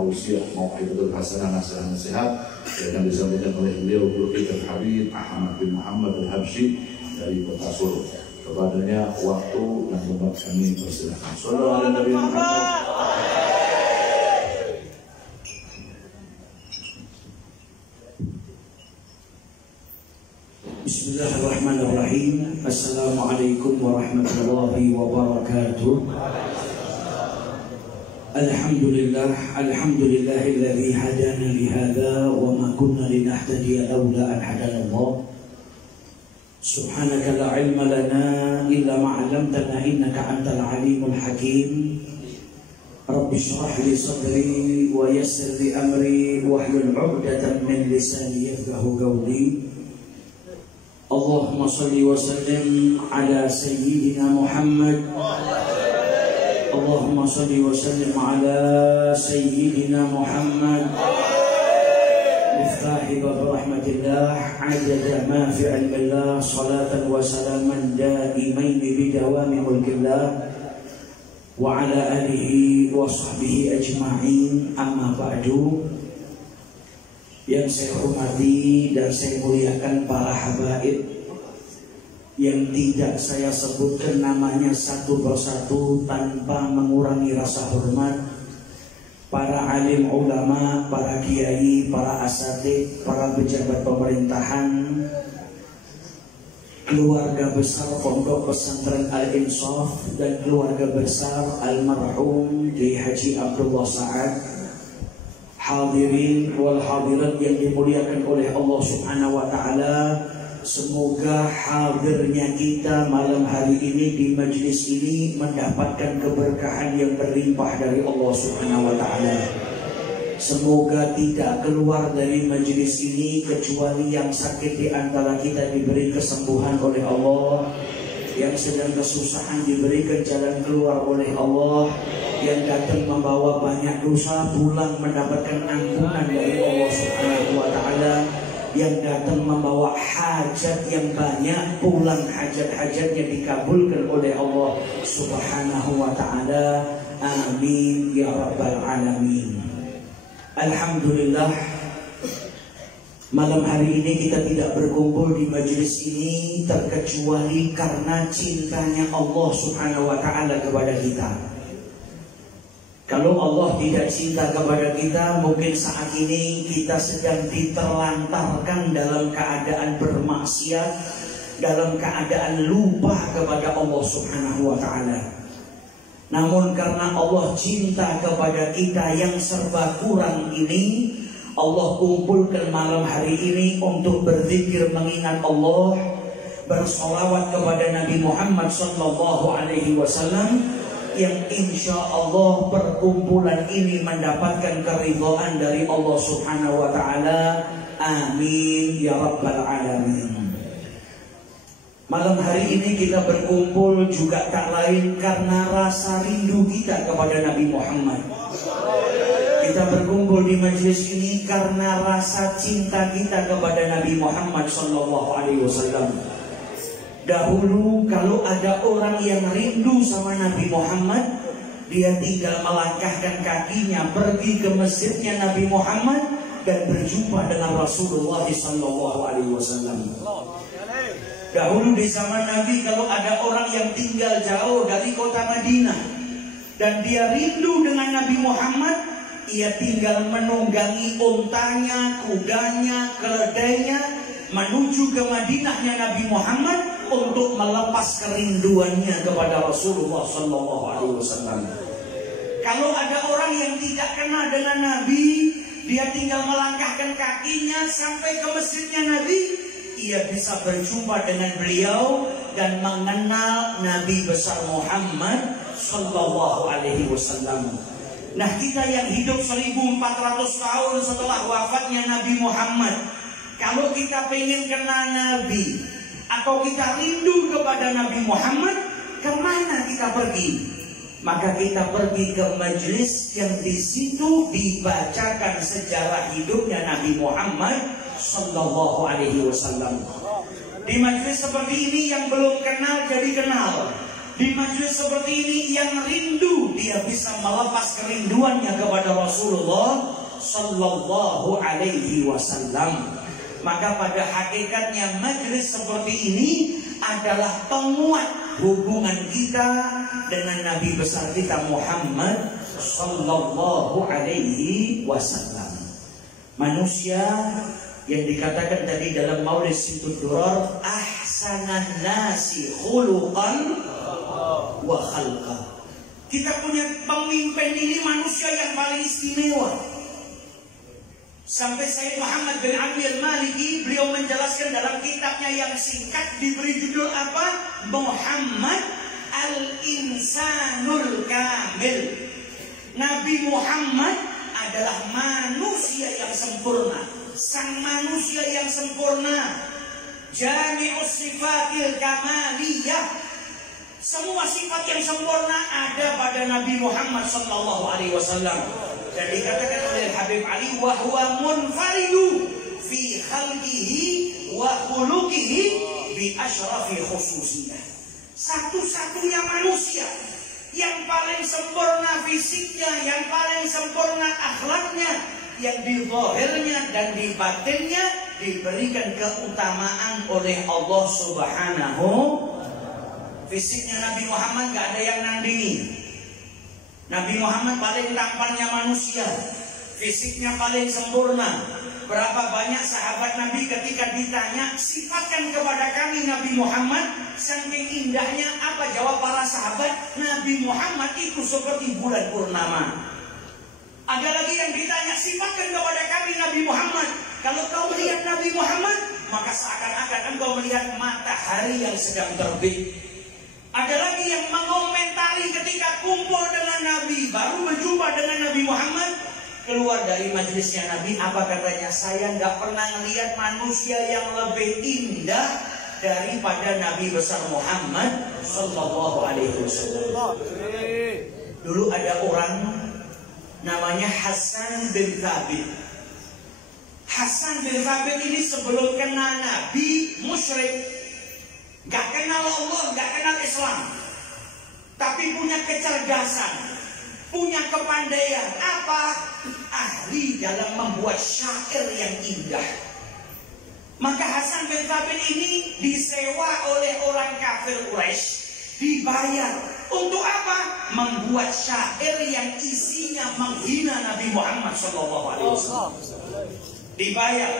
tausiah mau'izatul hasanah nasihat yang disampaikan oleh beliau Guru kita Habib Ahmad bin Muhammad Al-Habsyi dari Kota Solo. Kepadanya waktu dan tempat kami persilakan. Sallallahu alaihi Nabi Muhammad. Bismillahirrahmanirrahim. Assalamualaikum warahmatullahi wabarakatuh. Alhamdulillahilladzi hadana lihada wa ma kunna linahtadiya laula an hadana Allah. Subhanaka la ilma lana illa ma 'allamtana innaka antal alimul hakim. Rabbi shrah li sadri wa yassir li amri wahlul 'uqdatam min lisani yafqahu qawli. Allahumma salli wa sallim ala sayyidina Muhammad. Allahumma salli wa sallim ala sayyidina Muhammad. Miftahi bab rahmatillah adada ma fi ilmillah salatan wa salaman daimain bidawami mulkillah wa ala alihi wa sahbihi ajma'in. Amma ba'du. Yang saya hormati dan saya muliakan para habaib yang tidak saya sebutkan namanya satu persatu tanpa mengurangi rasa hormat, para alim ulama, para kiai, para asatidz, para pejabat pemerintahan, keluarga besar Pondok Pesantren Al-Insaf dan keluarga besar almarhum Kiai Haji Abdullah Sa'ad, hadirin wal hadirat yang dimuliakan oleh Allah Subhanahu wa taala. Semoga hadirnya kita malam hari ini di majlis ini mendapatkan keberkahan yang berlimpah dari Allah Subhanahu wa taala. Semoga tidak keluar dari majlis ini kecuali yang sakit di antara kita diberi kesembuhan oleh Allah, yang sedang kesusahan diberikan jalan keluar oleh Allah, yang datang membawa banyak dosa pulang mendapatkan ampunan dari Allah Subhanahu wa taala, yang datang membawa hajat yang banyak pulang hajat-hajatnya dikabulkan oleh Allah Subhanahu wa taala. Amin ya rabbal alamin. Alhamdulillah, malam hari ini kita tidak berkumpul di majelis ini terkecuali karena cintanya Allah Subhanahu wa taala kepada kita. Kalau Allah tidak cinta kepada kita, mungkin saat ini kita sedang diterlantarkan dalam keadaan bermaksiat, dalam keadaan lupa kepada Allah Subhanahu wa taala. Namun karena Allah cinta kepada kita yang serba kurang ini, Allah kumpulkan malam hari ini untuk berzikir mengingat Allah, bersolawat kepada Nabi Muhammad SAW, yang insya Allah perkumpulan ini mendapatkan keridhaan dari Allah Subhanahu wa taala. Amin ya rabbal alamin. Malam hari ini kita berkumpul juga tak lain karena rasa rindu kita kepada Nabi Muhammad. Kita berkumpul di majelis ini karena rasa cinta kita kepada Nabi Muhammad SAW. Dahulu kalau ada orang yang rindu sama Nabi Muhammad, dia tinggal melangkahkan kakinya pergi ke masjidnya Nabi Muhammad dan berjumpa dengan Rasulullah SAW. Dahulu di zaman Nabi, kalau ada orang yang tinggal jauh dari kota Madinah dan dia rindu dengan Nabi Muhammad, ia tinggal menunggangi untanya, kudanya, keledainya menuju ke Madinahnya Nabi Muhammad untuk melepas kerinduannya kepada Rasulullah SAW. Kalau ada orang yang tidak kenal dengan Nabi, dia tinggal melangkahkan kakinya sampai ke masjidnya Nabi, ia bisa berjumpa dengan beliau dan mengenal Nabi besar Muhammad SAW. Nah, kita yang hidup 1400 tahun setelah wafatnya Nabi Muhammad, kalau kita pengen kenal Nabi atau kita rindu kepada Nabi Muhammad, kemana kita pergi? Maka kita pergi ke majelis yang di situ dibacakan sejarah hidupnya Nabi Muhammad Sallallahu Alaihi Wasallam. Di majelis seperti ini yang belum kenal jadi kenal, Di majelis seperti ini yang rindu dia bisa melepas kerinduannya kepada Rasulullah Sallallahu Alaihi Wasallam. Maka pada hakikatnya majelis seperti ini adalah penguat hubungan kita dengan Nabi besar kita Muhammad Sallallahu Alaihi Wasallam. Manusia yang dikatakan tadi dalam Maulid Sintud Durar, ahsanan nasi khuluqan wa khalqa. Kita punya pemimpin ini manusia yang paling istimewa. Sampai Sayyid Muhammad bin Abi al-Maliki, beliau menjelaskan dalam kitabnya yang singkat diberi judul apa? Muhammad al-Insanul Kamil. Nabi Muhammad adalah manusia yang sempurna, sang manusia yang sempurna. Jami'us sifatil kamaliyah. Semua sifat yang sempurna ada pada Nabi Muhammad sallallahu alaihi wasallam. Dan dikatakan oleh Habib Ali, wa huwa munfaridu fi khalqihi wa khuluqihi bi asyrafi khususiyah. Satu-satunya manusia yang paling sempurna fisiknya, yang paling sempurna akhlaknya, yang di zahirnya dan di batinnya diberikan keutamaan oleh Allah Subhanahu. Fisiknya Nabi Muhammad gak ada yang nandingi. Nabi Muhammad paling tampannya manusia, fisiknya paling sempurna. Berapa banyak sahabat Nabi ketika ditanya, sifatkan kepada kami Nabi Muhammad, saking indahnya, apa jawab para sahabat? Nabi Muhammad itu seperti bulan purnama. Ada lagi yang ditanya, sifatkan kepada kami Nabi Muhammad, kalau kau melihat Nabi Muhammad, maka seakan-akan engkau melihat matahari yang sedang terbit. Ada lagi yang mengomentari ketika kumpul dengan Nabi, baru berjumpa dengan Nabi Muhammad, keluar dari majelisnya Nabi, apa katanya? Saya nggak pernah melihat manusia yang lebih indah daripada Nabi besar Muhammad Sallallahu Alaihi Wasallam. Dulu ada orang namanya Hasan bin Thabit. Hasan bin Thabit ini sebelum kenal Nabi musyrik. Gak kenal Allah, gak kenal Islam, tapi punya kecerdasan, punya kepandaian. Apa? Ahli dalam membuat syair yang indah. Maka Hasan bin Thabit ini disewa oleh orang kafir Quraisy, dibayar untuk apa? Membuat syair yang isinya menghina Nabi Muhammad SAW. Dibayar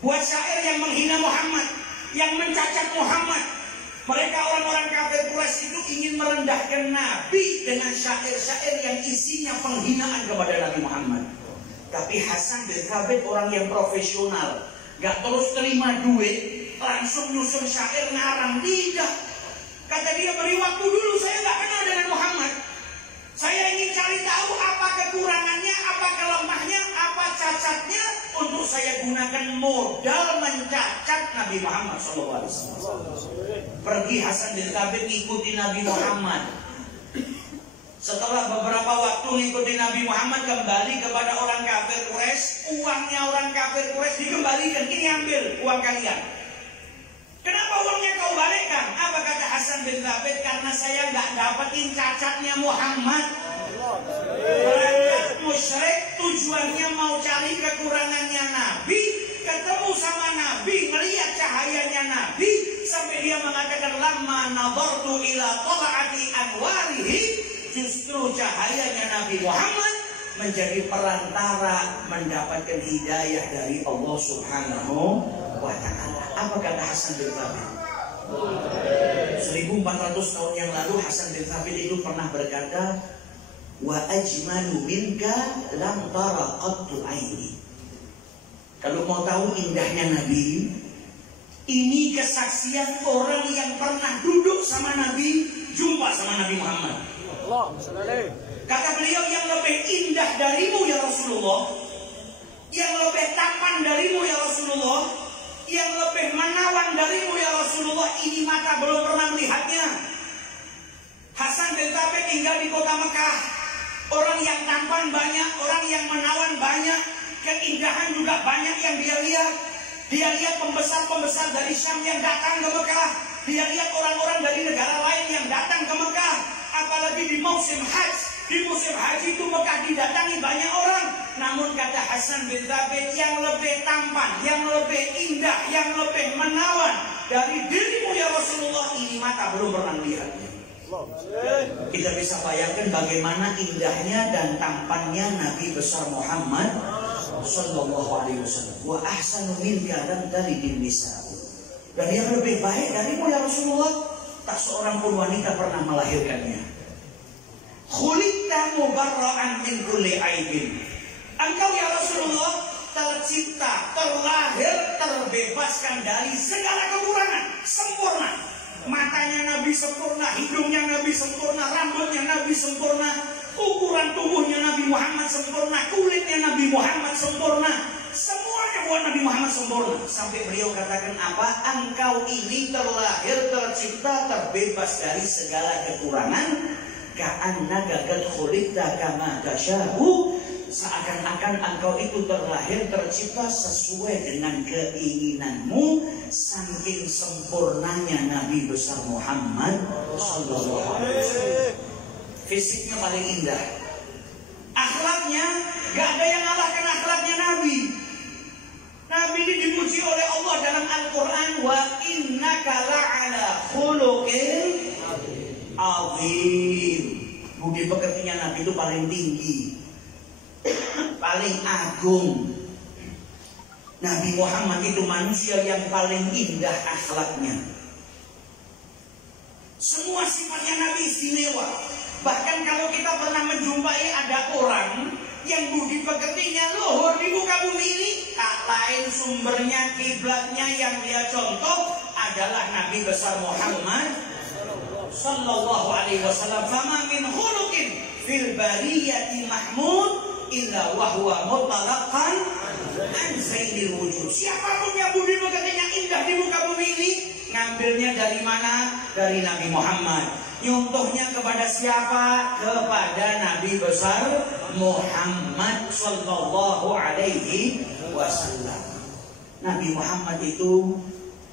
buat syair yang menghina Muhammad, yang mencacat Muhammad. Mereka orang-orang kafir Quraisy itu ingin merendahkan Nabi dengan syair-syair yang isinya penghinaan kepada Nabi Muhammad. Tapi Hasan bin Thabit orang yang profesional, gak terus terima duit langsung nyusun syair ngarang, tidak. Kata dia, beri waktu dulu, saya gak kenal dengan Muhammad. Saya ingin cari tahu apa kekurangannya, apa kelemahnya, apa cacatnya, untuk saya gunakan modal mencacat Nabi Muhammad SAW. Pergi Hasan bin Thabit ngikuti Nabi Muhammad. Setelah beberapa waktu ngikuti Nabi Muhammad, kembali kepada orang kafir Quraisy. Uangnya orang kafir Quraisy dikembalikan, ini ambil uang kalian. Kenapa uangnya kau balikkan? Apa kata Hasan bin Thabit? Karena saya nggak dapetin cacatnya Muhammad. Berangkat musyrik, tujuannya mau cari kekurangannya Nabi, ketemu sama Nabi, melihat cahayanya Nabi, sampai dia mengatakan, lamma nadhartu ila tala'ati anwarihi, justru cahayanya Nabi Muhammad menjadi perantara mendapatkan hidayah dari Allah Subhanahu wa ta'ala. Apa kata Hasan bin Thabit? 1400 tahun yang lalu Hasan bin Thabit itu pernah berkata, wa ajmalu minka lam tara qattu aini. Kalau mau tahu indahnya Nabi, ini kesaksian orang yang pernah duduk sama Nabi, jumpa sama Nabi Muhammad. Kata beliau, yang lebih indah darimu ya Rasulullah, yang lebih tampan darimu ya Rasulullah, yang lebih menawan darimu ya Rasulullah, ini mata belum pernah melihatnya. Hasan bin Thabit tinggal di kota Mekah. Orang yang tampan banyak, orang yang menawan banyak, keindahan juga banyak yang dia lihat. Dia lihat pembesar-pembesar dari Syam yang datang ke Mekah. Dia lihat orang-orang dari negara lain yang datang ke Mekah, apalagi di musim haji. Di musim haji itu Mekah didatangi banyak orang. Namun kata Hasan bin Thabit, yang lebih tampan, yang lebih indah, yang lebih menawan dari dirimu ya Rasulullah, ini mata belum pernah lihatnya. Kita bisa bayangkan bagaimana indahnya dan tampannya Nabi besar Muhammad Sallallahu Alaihi Wasallam. Wa ahsanu minka lam talidin nisa. Dan yang lebih baik darimu ya Rasulullah, tak seorang pun wanita pernah melahirkannya. Khuliqta mubarra'an min kulli aibin. Engkau ya Rasulullah tercipta, terlahir, terbebaskan dari segala kekurangan, sempurna. Matanya Nabi sempurna, hidungnya Nabi sempurna, rambutnya Nabi sempurna, ukuran tubuhnya Nabi Muhammad sempurna, kulitnya Nabi Muhammad sempurna, semuanya buat Nabi Muhammad sempurna. Sampai beliau katakan apa? Engkau ini terlahir, tercipta, terbebas dari segala kekurangan. Ka'annaka qad khuliqta kama tasya'u, seakan-akan engkau itu terlahir, tercipta sesuai dengan keinginanmu. Saking sempurnanya Nabi besar Muhammad Sallallahu Alaihi Wasallam. Fisiknya paling indah, akhlaknya gak ada yang ngalahkan akhlaknya Nabi. Nabi ini dipuji oleh Allah dalam Al-Quran, wa innaka la'ala khuluqin azim. Budi pekertinya Nabi itu paling tinggi, paling agung. Nabi Muhammad itu manusia yang paling indah akhlaknya. Semua sifatnya Nabi istimewa. Bahkan kalau kita pernah menjumpai ada orang yang budi pekertinya luhur di muka bumi ini, tak lain sumbernya, kiblatnya yang dia contoh adalah Nabi besar Muhammad Sallallahu Alaihi Wasallam. Fama min khuluqin fil bariyati mahmud illa wahwa mutalaqan an zainil wujud. Siapapun yang budi pekertinya indah di muka bumi ini, ngambilnya dari mana? Dari Nabi Muhammad. Nyontohnya kepada siapa? Kepada Nabi besar Muhammad Sallallahu Alaihi Wasallam. Nabi Muhammad itu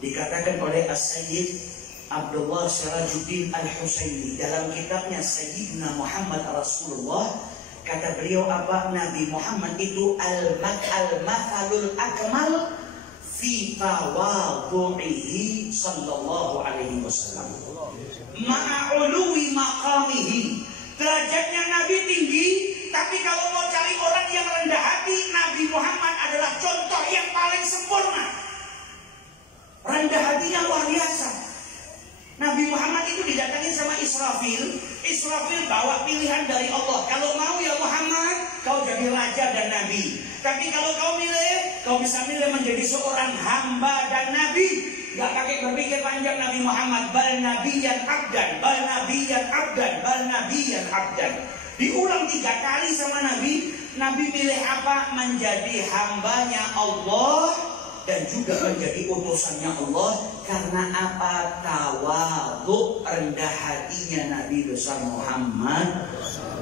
dikatakan oleh As-Sayyid Abdullah Sirajuddin Al-Husaini dalam kitabnya Sayyidina Muhammad Rasulullah, kata beliau apa? Nabi Muhammad itu al-mathalul akmal fi tawadhu'ihi sallallahu alaihi wasallam ma'a'uluwi maqamihi. Derajatnya Nabi tinggi, tapi kalau mau cari orang yang rendah hati, Nabi Muhammad adalah contoh yang paling sempurna. Rendah hatinya luar biasa. Nabi Muhammad itu didatangi sama Israfil. Israfil bawa pilihan dari Allah. Kalau mau ya Muhammad, kau jadi raja dan nabi. Tapi kalau kau milih, kau bisa milih menjadi seorang hamba dan nabi. Gak pakai berpikir panjang Nabi Muhammad. Bal nabiyan abdan, bal nabiyan abdan, bal nabiyan abdan. Diulang 3 kali sama Nabi. Nabi pilih apa? Menjadi hambanya Allah dan juga menjadi utusannya Allah. Karena apa? Tawadhu, rendah hatinya Nabi besar Muhammad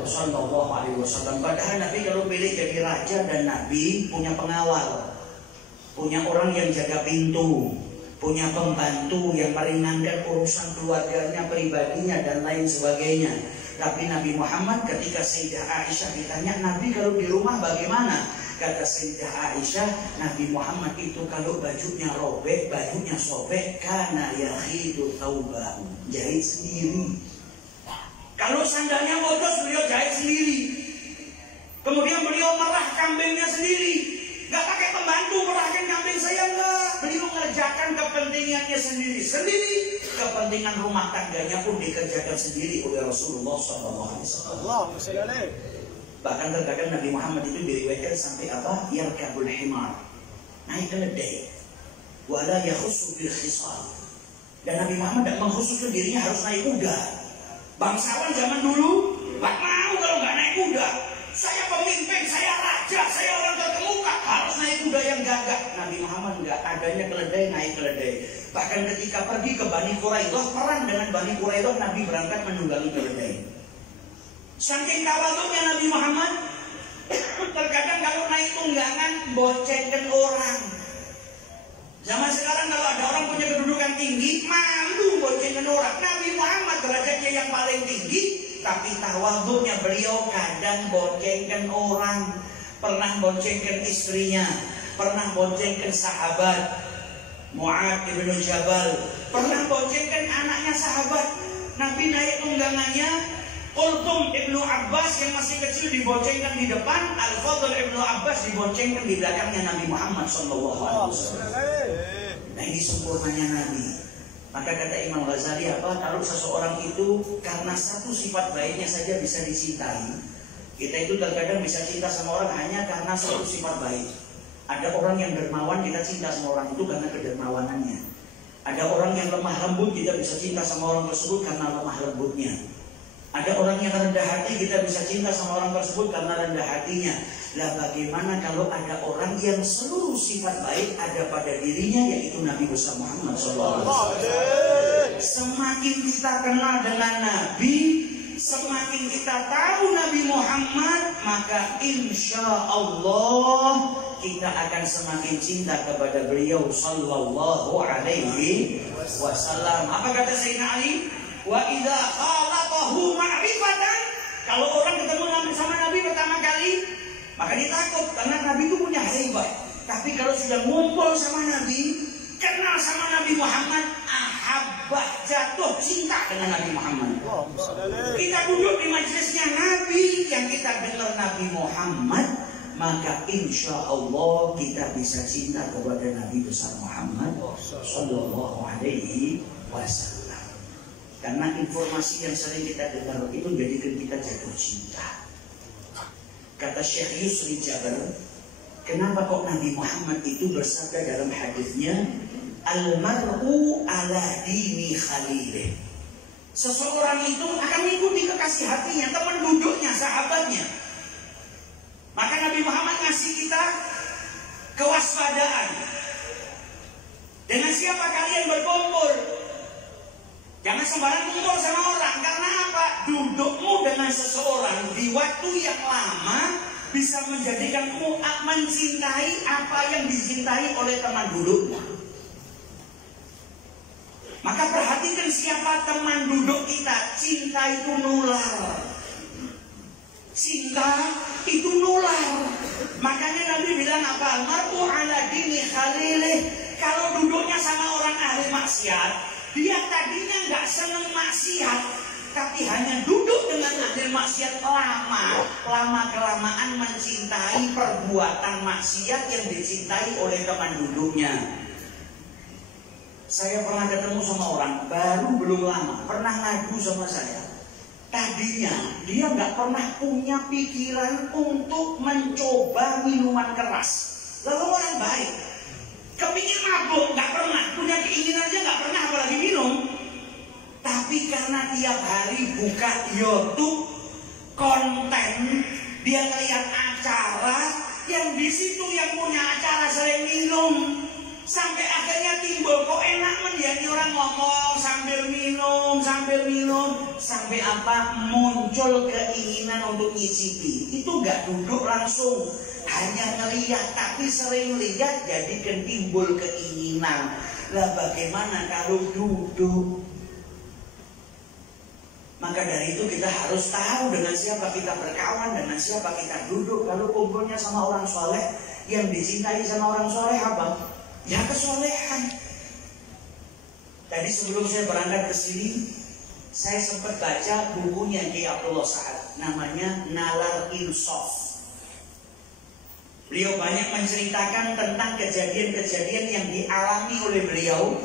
Sallallahu Alaihi Wasallam. Padahal Nabi kalau pilih jadi raja dan Nabi punya pengawal, punya orang yang jaga pintu, punya pembantu yang meringankan urusan keluarganya, pribadinya dan lain sebagainya. Tapi Nabi Muhammad ketika Sayyidah Aisyah ditanya, Nabi kalau di rumah bagaimana? Kata Sayyidah Aisyah, Nabi Muhammad itu kalau bajunya robek, bajunya sobek, kana yakhidu thawbahu, jahit sendiri. Kalau sandalnya bodos, beliau jahit sendiri. Kemudian beliau merah kambingnya sendiri. Gak pakai pembantu merahkan kambing saya, enggak. Beliau mengerjakan kepentingannya sendiri. Kepentingan rumah tangganya pun dikerjakan sendiri oleh Rasulullah SAW. Bahkan terkadang Nabi Muhammad itu diriwayatkan sampai apa? Yarkabul himar, naik keledai. Wala yakhussu bil khisal. Dan Nabi Muhammad tidak mengkhususkan dirinya harus naik kuda. Bangsawan zaman dulu gak mau kalau gak naik kuda. Saya pemimpin, saya raja, saya orang terkemuka, harus naik kuda yang gagah. Nabi Muhammad enggak, adanya keledai, naik keledai. Bahkan ketika pergi ke Bani Quraidah, perang dengan Bani Quraidah, Nabi berangkat menunggangi keledai. Saking tawadhunya Nabi Muhammad, terkadang kalau naik tunggangan boncengkan orang. Zaman sekarang kalau ada orang punya kedudukan tinggi, malu boncengin orang. Nabi Muhammad derajatnya yang paling tinggi, tapi tawadhunya beliau kadang boncengkan orang. Pernah boncengkan istrinya, pernah boncengkan sahabat Mu'ad ibn Jabal, pernah boncengkan anaknya sahabat. Nabi naik tunggangannya, Qultum ibnu Abbas yang masih kecil diboncengkan di depan, Al-Fadl ibnu Abbas diboncengkan di belakangnya Nabi Muhammad SAW. Nah, ini sempurnanya Nabi. Maka kata Imam Ghazali apa? Kalau seseorang itu karena satu sifat baiknya saja bisa dicintai. Kita itu terkadang bisa cinta sama orang hanya karena satu sifat baik. Ada orang yang dermawan, kita cinta sama orang itu karena kedermawanannya. Ada orang yang lemah lembut, kita bisa cinta sama orang tersebut karena lemah lembutnya. Ada orang yang rendah hati, kita bisa cinta sama orang tersebut karena rendah hatinya. Lah bagaimana kalau ada orang yang seluruh sifat baik ada pada dirinya, yaitu Nabi besar Muhammad SAW. Semakin kita kenal dengan Nabi, semakin kita tahu Nabi Muhammad, maka insya Allah kita akan semakin cinta kepada beliau Sallallahu Alaihi Wasallam. Apa kata Sayyidina Ali? Wa idza khalaqahu ma'rifatan. Kalau orang ketemu sama Nabi pertama kali, maka dia takut karena Nabi itu punya haibah. Tapi kalau sudah ngumpul sama Nabi, kenal sama Nabi Muhammad, ahabbah, jatuh cinta dengan Nabi Muhammad. Kita duduk di majelisnya Nabi, yang kita dengar Nabi Muhammad, maka insya Allah kita bisa cinta kepada Nabi besar Muhammad Sallallahu Alaihi Wasallam. Karena informasi yang sering kita dengar itu menjadikan kita jatuh cinta. Kata Syekh Yusri Jaber, kenapa kok Nabi Muhammad itu bersabda dalam hadisnya, Al-mar'u ala dini khalilih. Seseorang itu akan mengikuti kekasih hatinya, teman duduknya, sahabatnya. Maka Nabi Muhammad ngasih kita kewaspadaan. Dengan siapa kalian berkumpul? Jangan sembarang kumpul sama orang. Karena apa? Dudukmu dengan seseorang di waktu yang lama bisa menjadikanmu mencintai apa yang dicintai oleh teman dudukmu. Maka perhatikan siapa teman duduk kita. Cinta itu nular. Cinta itu nular. Makanya Nabi bilang apa? Mar'u ala dini khalilih. Kalau duduknya sama orang ahli maksiat, dia tadinya nggak seneng maksiat, tapi hanya duduk dengan ahli maksiat lama kelamaan mencintai perbuatan maksiat yang dicintai oleh teman duduknya. Saya pernah ketemu sama orang baru belum lama, pernah ngadu sama saya. Tadinya dia nggak pernah punya pikiran untuk mencoba minuman keras. Lalu orang baik, kepingin mabuk, nggak pernah punya keinginan aja, nggak pernah apalagi minum. Tapi karena tiap hari buka YouTube konten, dia ngeliat acara yang di situ yang punya acara sering minum. Sampai akhirnya timbul, kok enak menjadi orang ngomong sambil minum, sampai apa, muncul keinginan untuk nyicipi. Itu gak duduk langsung, hanya ngeliat, tapi sering lihat jadikan timbul keinginan. Lah bagaimana kalau duduk? Maka dari itu kita harus tahu dengan siapa kita berkawan, dengan siapa kita duduk. Kalau kumpulnya sama orang soleh, yang dicintai sama orang soleh apa? Ya kesolehan. Tadi sebelum saya berangkat ke sini, saya sempat baca bukunya Kiai Abdullah Sa'ad, namanya Nalar Insaf. Beliau banyak menceritakan tentang kejadian-kejadian yang dialami oleh beliau,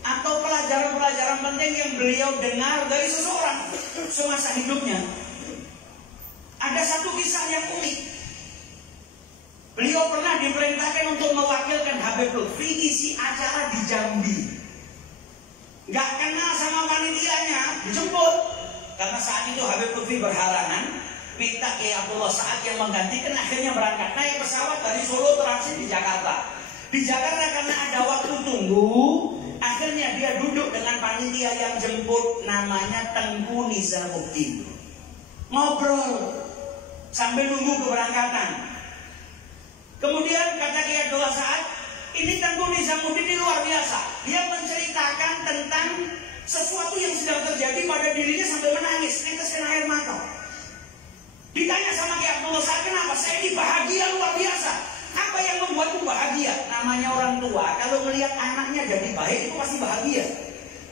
atau pelajaran-pelajaran penting yang beliau dengar dari seseorang semasa hidupnya. Ada satu kisah yang unik. Beliau pernah diperintahkan untuk mewakilkan Habib Lutfi isi acara di Jambi. Gak kenal sama panitianya, dijemput. Karena saat itu Habib Lutfi berhalangan, minta Kiai Abdullah Sa'ad yang menggantikan, akhirnya berangkat naik pesawat dari Solo transit di Jakarta. Di Jakarta karena ada waktu tunggu, akhirnya dia duduk dengan panitia yang jemput, namanya Tengku Nizamuddin. Ngobrol sambil nunggu keberangkatan. Kemudian kata Kiai Abdullah Sa'ad, Ini tentu Nizamuddin ini luar biasa. Dia menceritakan tentang sesuatu yang sedang terjadi pada dirinya sampai menangis, neteskan air mata. Ditanya sama Ki Abdullah, kenapa? Saya ini bahagia luar biasa. Apa yang membuatku bahagia? Namanya orang tua, kalau melihat anaknya jadi baik itu pasti bahagia.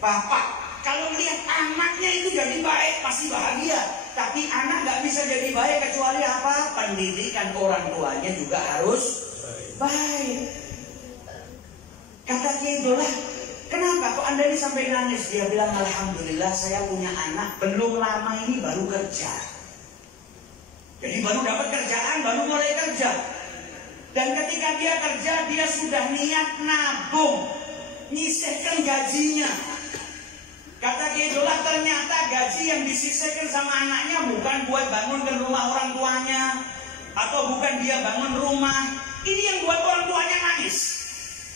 Bapak, kalau melihat anaknya itu jadi baik pasti bahagia. Tapi anak nggak bisa jadi baik kecuali apa? Pendidikan orang tuanya juga harus baik. Kata Kiai Abdullah, kenapa kok Anda ini sampai nangis? Dia bilang, alhamdulillah saya punya anak, belum lama ini baru kerja. Jadi baru dapat kerjaan, baru mulai kerja. Dan ketika dia kerja, dia sudah niat nabung, nyisihkan gajinya. Kata Kiai Abdullah, ternyata gaji yang disisihkan sama anaknya bukan buat bangunkan rumah orang tuanya, atau bukan dia bangun rumah. Ini yang buat orang tuanya nangis.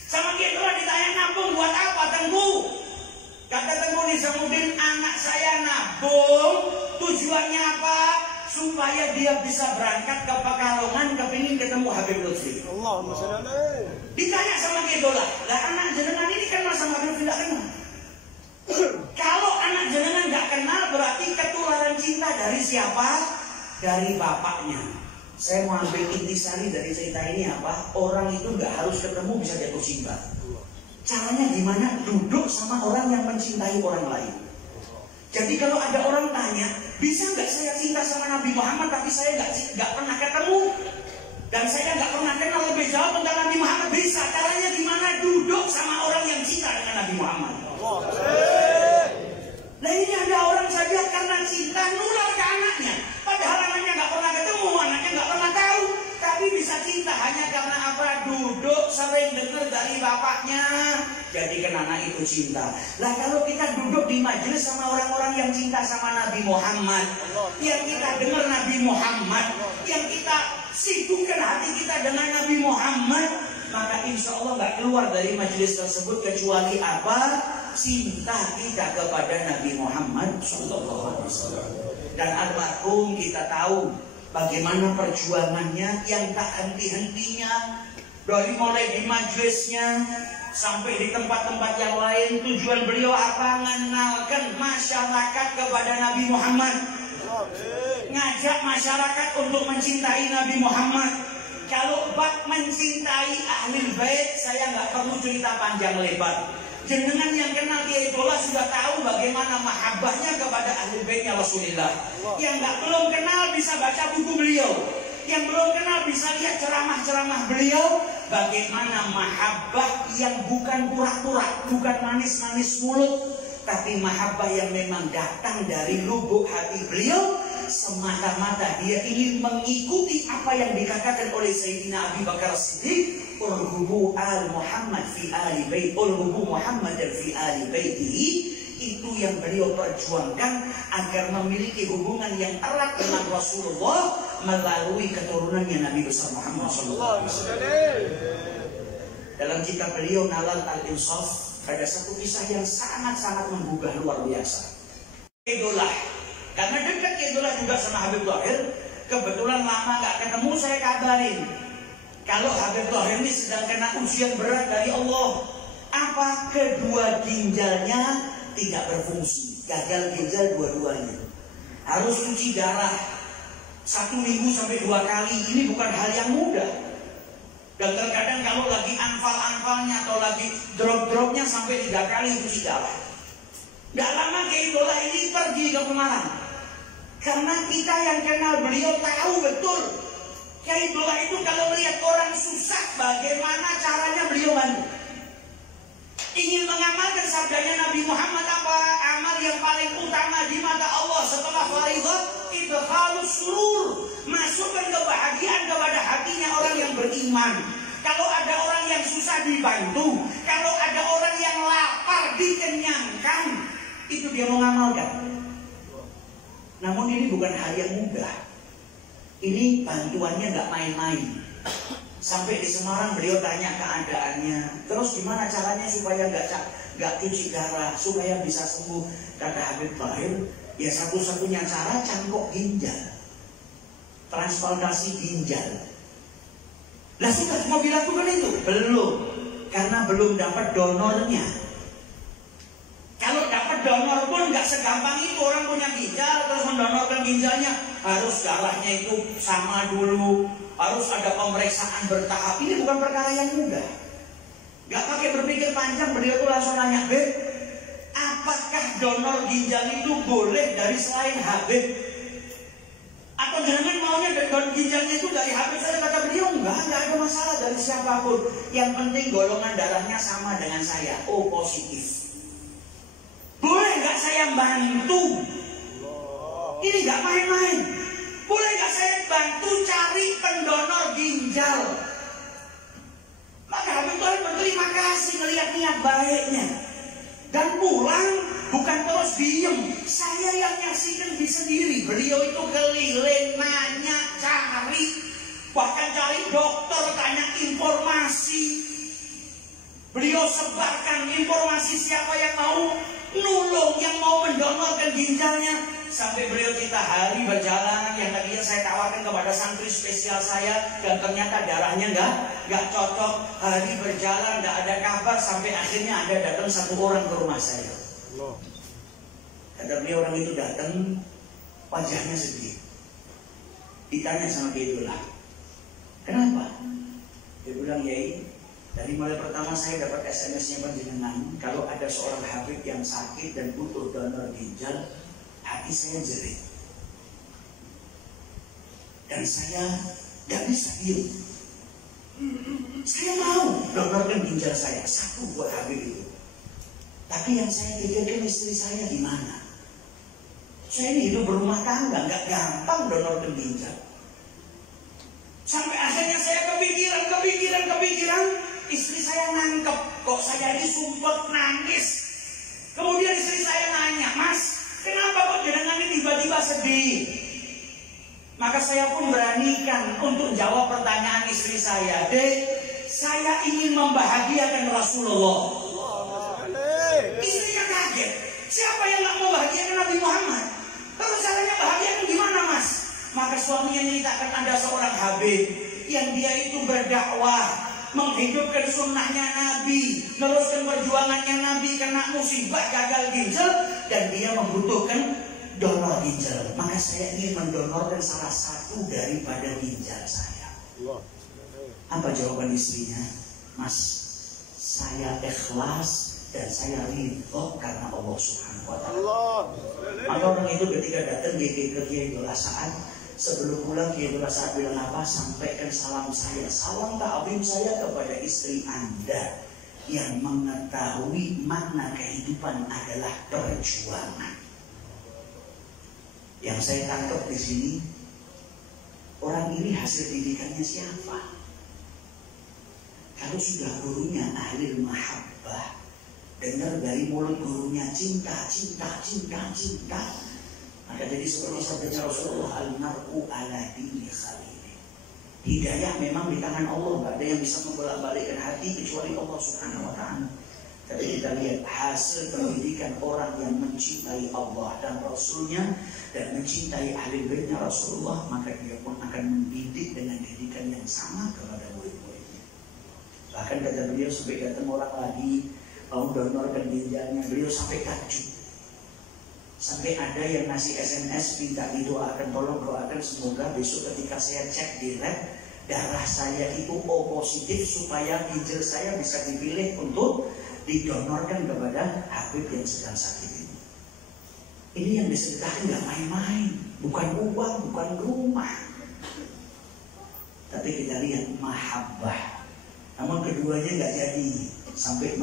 Sama Kiai Abdullah ditanya, nabung buat apa Tengku? Kata Tengku Nizamuddin, anak saya nabung, tujuannya apa? Supaya dia bisa berangkat ke Pekalongan, kepingin ketemu Habib Lutfi. Allahumma sholli alaihi. Ditanya sama Kiai Abdullah, lah anak jenengan ini kenal sama Habib Lutfi? Tidak kenal. Kalau anak jenengan nggak kenal, berarti ketularan cinta dari siapa? Dari bapaknya. Saya mau ambil intisari dari cerita ini apa? Orang itu nggak harus ketemu bisa jatuh cinta. Caranya gimana? Duduk sama orang yang mencintai orang lain. Jadi kalau ada orang tanya, bisa nggak saya cinta sama Nabi Muhammad tapi saya nggak pernah ketemu dan saya nggak pernah kenal, lebih jauh tentang Nabi Muhammad? Bisa. Caranya gimana? Duduk sama orang yang cinta dengan Nabi Muhammad. Nah ini ada orang saja karena cinta nular ke anaknya. Padahal anaknya nggak pernah ketemu, anaknya nggak pernah tahu, tapi bisa cinta hanya karena apa? Duduk sering dengar dari bapaknya, jadikan anak itu cinta. Lah kalau kita duduk di majelis sama orang-orang yang cinta sama Nabi Muhammad, yang kita dengar Nabi Muhammad, yang kita sibukkan hati kita dengan Nabi Muhammad, maka insya Allah nggak keluar dari majelis tersebut kecuali apa? Cinta kita kepada Nabi Muhammad SAW. Dan almarhum kita tahu bagaimana perjuangannya yang tak henti-hentinya, dari mulai di majelisnya sampai di tempat-tempat yang lain. Tujuan beliau apa? Mengenalkan masyarakat kepada Nabi Muhammad, ngajak masyarakat untuk mencintai Nabi Muhammad. Kalau bab mencintai Ahlul Bait, saya nggak perlu cerita panjang lebar. Jenengan yang kenal Kiai Abdullah sudah tahu bagaimana mahabbahnya kepada Ahlul Baitnya Rasulullah. Yang nggak belum kenal bisa baca buku beliau. Yang belum kenal bisa lihat ceramah-ceramah beliau. Bagaimana mahabbah yang bukan pura-pura, bukan manis-manis mulut, tapi mahabbah yang memang datang dari lubuk hati beliau. Semata-mata dia ingin mengikuti apa yang dikatakan oleh Sayyidina Abu Bakar Siddiq, urhubu al Muhammad fi ali bait, urhubu Muhammad fi ali baitihi. Itu yang beliau perjuangkan agar memiliki hubungan yang erat dengan Rasulullah melalui keturunannya Nabi besar Muhammad SAW. Dalam kitab beliau Nalal al-Insaf ada satu kisah yang sangat-sangat menggugah luar biasa. Itulah karena dekat itulah juga sama Habib Thohir, kebetulan lama nggak ketemu, saya kabarin kalau Habib Thohir ini sedang kena ujian berat dari Allah. Apa? Kedua ginjalnya tidak berfungsi, gagal ginjal dua-duanya, harus cuci darah 1 minggu sampai 2 kali. Ini bukan hal yang mudah. Dan terkadang kalau lagi anfal-anfalnya atau lagi drop-dropnya sampai 3 kali cuci darah. Gak lama Kiai Abdullah ini pergi ke Pemalang. Karena kita yang kenal beliau tahu betul Kiai Abdullah itu kalau melihat orang susah, bagaimana caranya beliau bantu. Ingin mengamalkan sabdanya Nabi Muhammad apa? Amal yang paling utama di mata Allah setelah fariḍah, idkhalus surur, masukkan kebahagiaan kepada hatinya orang yang beriman. Kalau ada orang yang susah dibantu, kalau ada orang yang lapar dikenyangkan, itu dia mengamalkan. Namun ini bukan hal yang mudah. Ini bantuannya nggak main-main. Sampai di Semarang beliau tanya keadaannya. Terus gimana caranya supaya nggak cuci darah, supaya bisa sembuh? Kata Habib Thohir, ya satu-satunya cara cangkok ginjal, transplantasi ginjal. Lah sudah mau dilakukan itu? Belum. karena belum dapat donornya. Kalau dapat donor pun nggak segampang itu. Orang punya ginjal terus mendonorkan ginjalnya, harus darahnya itu sama dulu, harus ada pemeriksaan bertahap. Ini bukan perkara yang mudah. Nggak pakai berpikir panjang, beliau tuh langsung nanya, Beb, apakah donor ginjal itu boleh dari selain Habib? Atau jangan maunya donor ginjalnya itu dari Habib saja? Kata beliau, enggak ada masalah dari siapapun. Yang penting golongan darahnya sama dengan saya, O positif. Boleh nggak saya bantu? Ini nggak main-main. Boleh nggak saya bantu cari pendonor ginjal? Maka Habib Thalib berterima kasih melihat niat baiknya. Dan pulang bukan terus diem. Saya yang nyaksikan sendiri. Beliau itu keliling, nanya, cari. Bahkan cari dokter, tanya informasi. Beliau sebarkan informasi siapa yang mau nulung, yang mau mendonorkan ginjalnya. Sampai beliau cerita hari berjalan yang tadinya saya tawarkan kepada santri spesial saya, dan ternyata darahnya nggak cocok. Hari berjalan nggak ada kabar, sampai akhirnya ada datang satu orang ke rumah saya. Kata beliau, orang itu datang wajahnya sedih. Ditanya sama dia itulah, kenapa? Dia bilang, Yai, dari mulai pertama saya dapat SMS-nya panjenengan, kalau ada seorang Habib yang sakit dan butuh donor ginjal, hati saya jerit. Dan saya gak bisa diem. Saya mau donorkan ginjal saya satu buat Habib itu. Tapi yang saya pikirkan istri saya gimana? Saya ini hidup berumah tangga, gak gampang donorkan ginjal. Sampai akhirnya saya kepikiran. Istri saya nangkep, kok saya ini sumpah nangis. Kemudian istri saya nanya, Mas, kenapa kok jenengan ini tiba-tiba sedih? Maka saya pun beranikan untuk jawab pertanyaan istri saya. Dek, saya ingin membahagiakan Rasulullah. Istrinya kaget. Siapa yang gak membahagiakan Nabi Muhammad? Terus caranya bahagia itu gimana, Mas? Maka suaminya menceritakan ada seorang Habib yang dia itu berdakwah, menghidupkan sunnahnya Nabi, meneruskan perjuangannya Nabi kena musibah gagal ginjal, dan dia membutuhkan donor ginjal. Maka saya ingin mendonorkan salah satu daripada ginjal saya. Apa jawaban istrinya? Mas, saya ikhlas dan saya ridho karena Allah Subhanahu wa ta'ala. Maka orang itu ketika datang ke Kiai Abdul As'ad, sebelum pulang Kiai Abdul As'ad bilang apa? Sampaikan salam saya, salam ta'zim saya kepada istri Anda yang mengetahui makna kehidupan adalah perjuangan. Yang saya tangkap di sini, orang ini hasil didikannya siapa? Kalau sudah gurunya ahli mahabbah, dengar dari mulut gurunya cinta, maka jadi seperti sabda Rasulullah, al-mar'u ala dini khalili. Hidayah memang di tangan Allah, nggak ada yang bisa membolak-balikkan hati kecuali Allah Subhanahu wa ta'ala. Tapi kita lihat hasil pendidikan orang yang mencintai Allah dan Rasulnya dan mencintai ahli baitnya Rasulullah, maka dia pun akan mendidik dengan didikan yang sama kepada murid-muridnya. Bahkan kata beliau, sampai datang orang lagi mau donorkan ginjalnya, beliau sampai takjub. Sampai ada yang ngasih SMS minta didoakan, tolong doakan semoga besok ketika saya cek di lab darah saya itu O positif supaya ginjal saya bisa dipilih untuk didonorkan kepada Habib yang sedang sakit ini. Ini yang disedekahkan nggak main-main, bukan uang, bukan rumah. Tapi kita lihat mahabbah. Namun keduanya nggak jadi sampai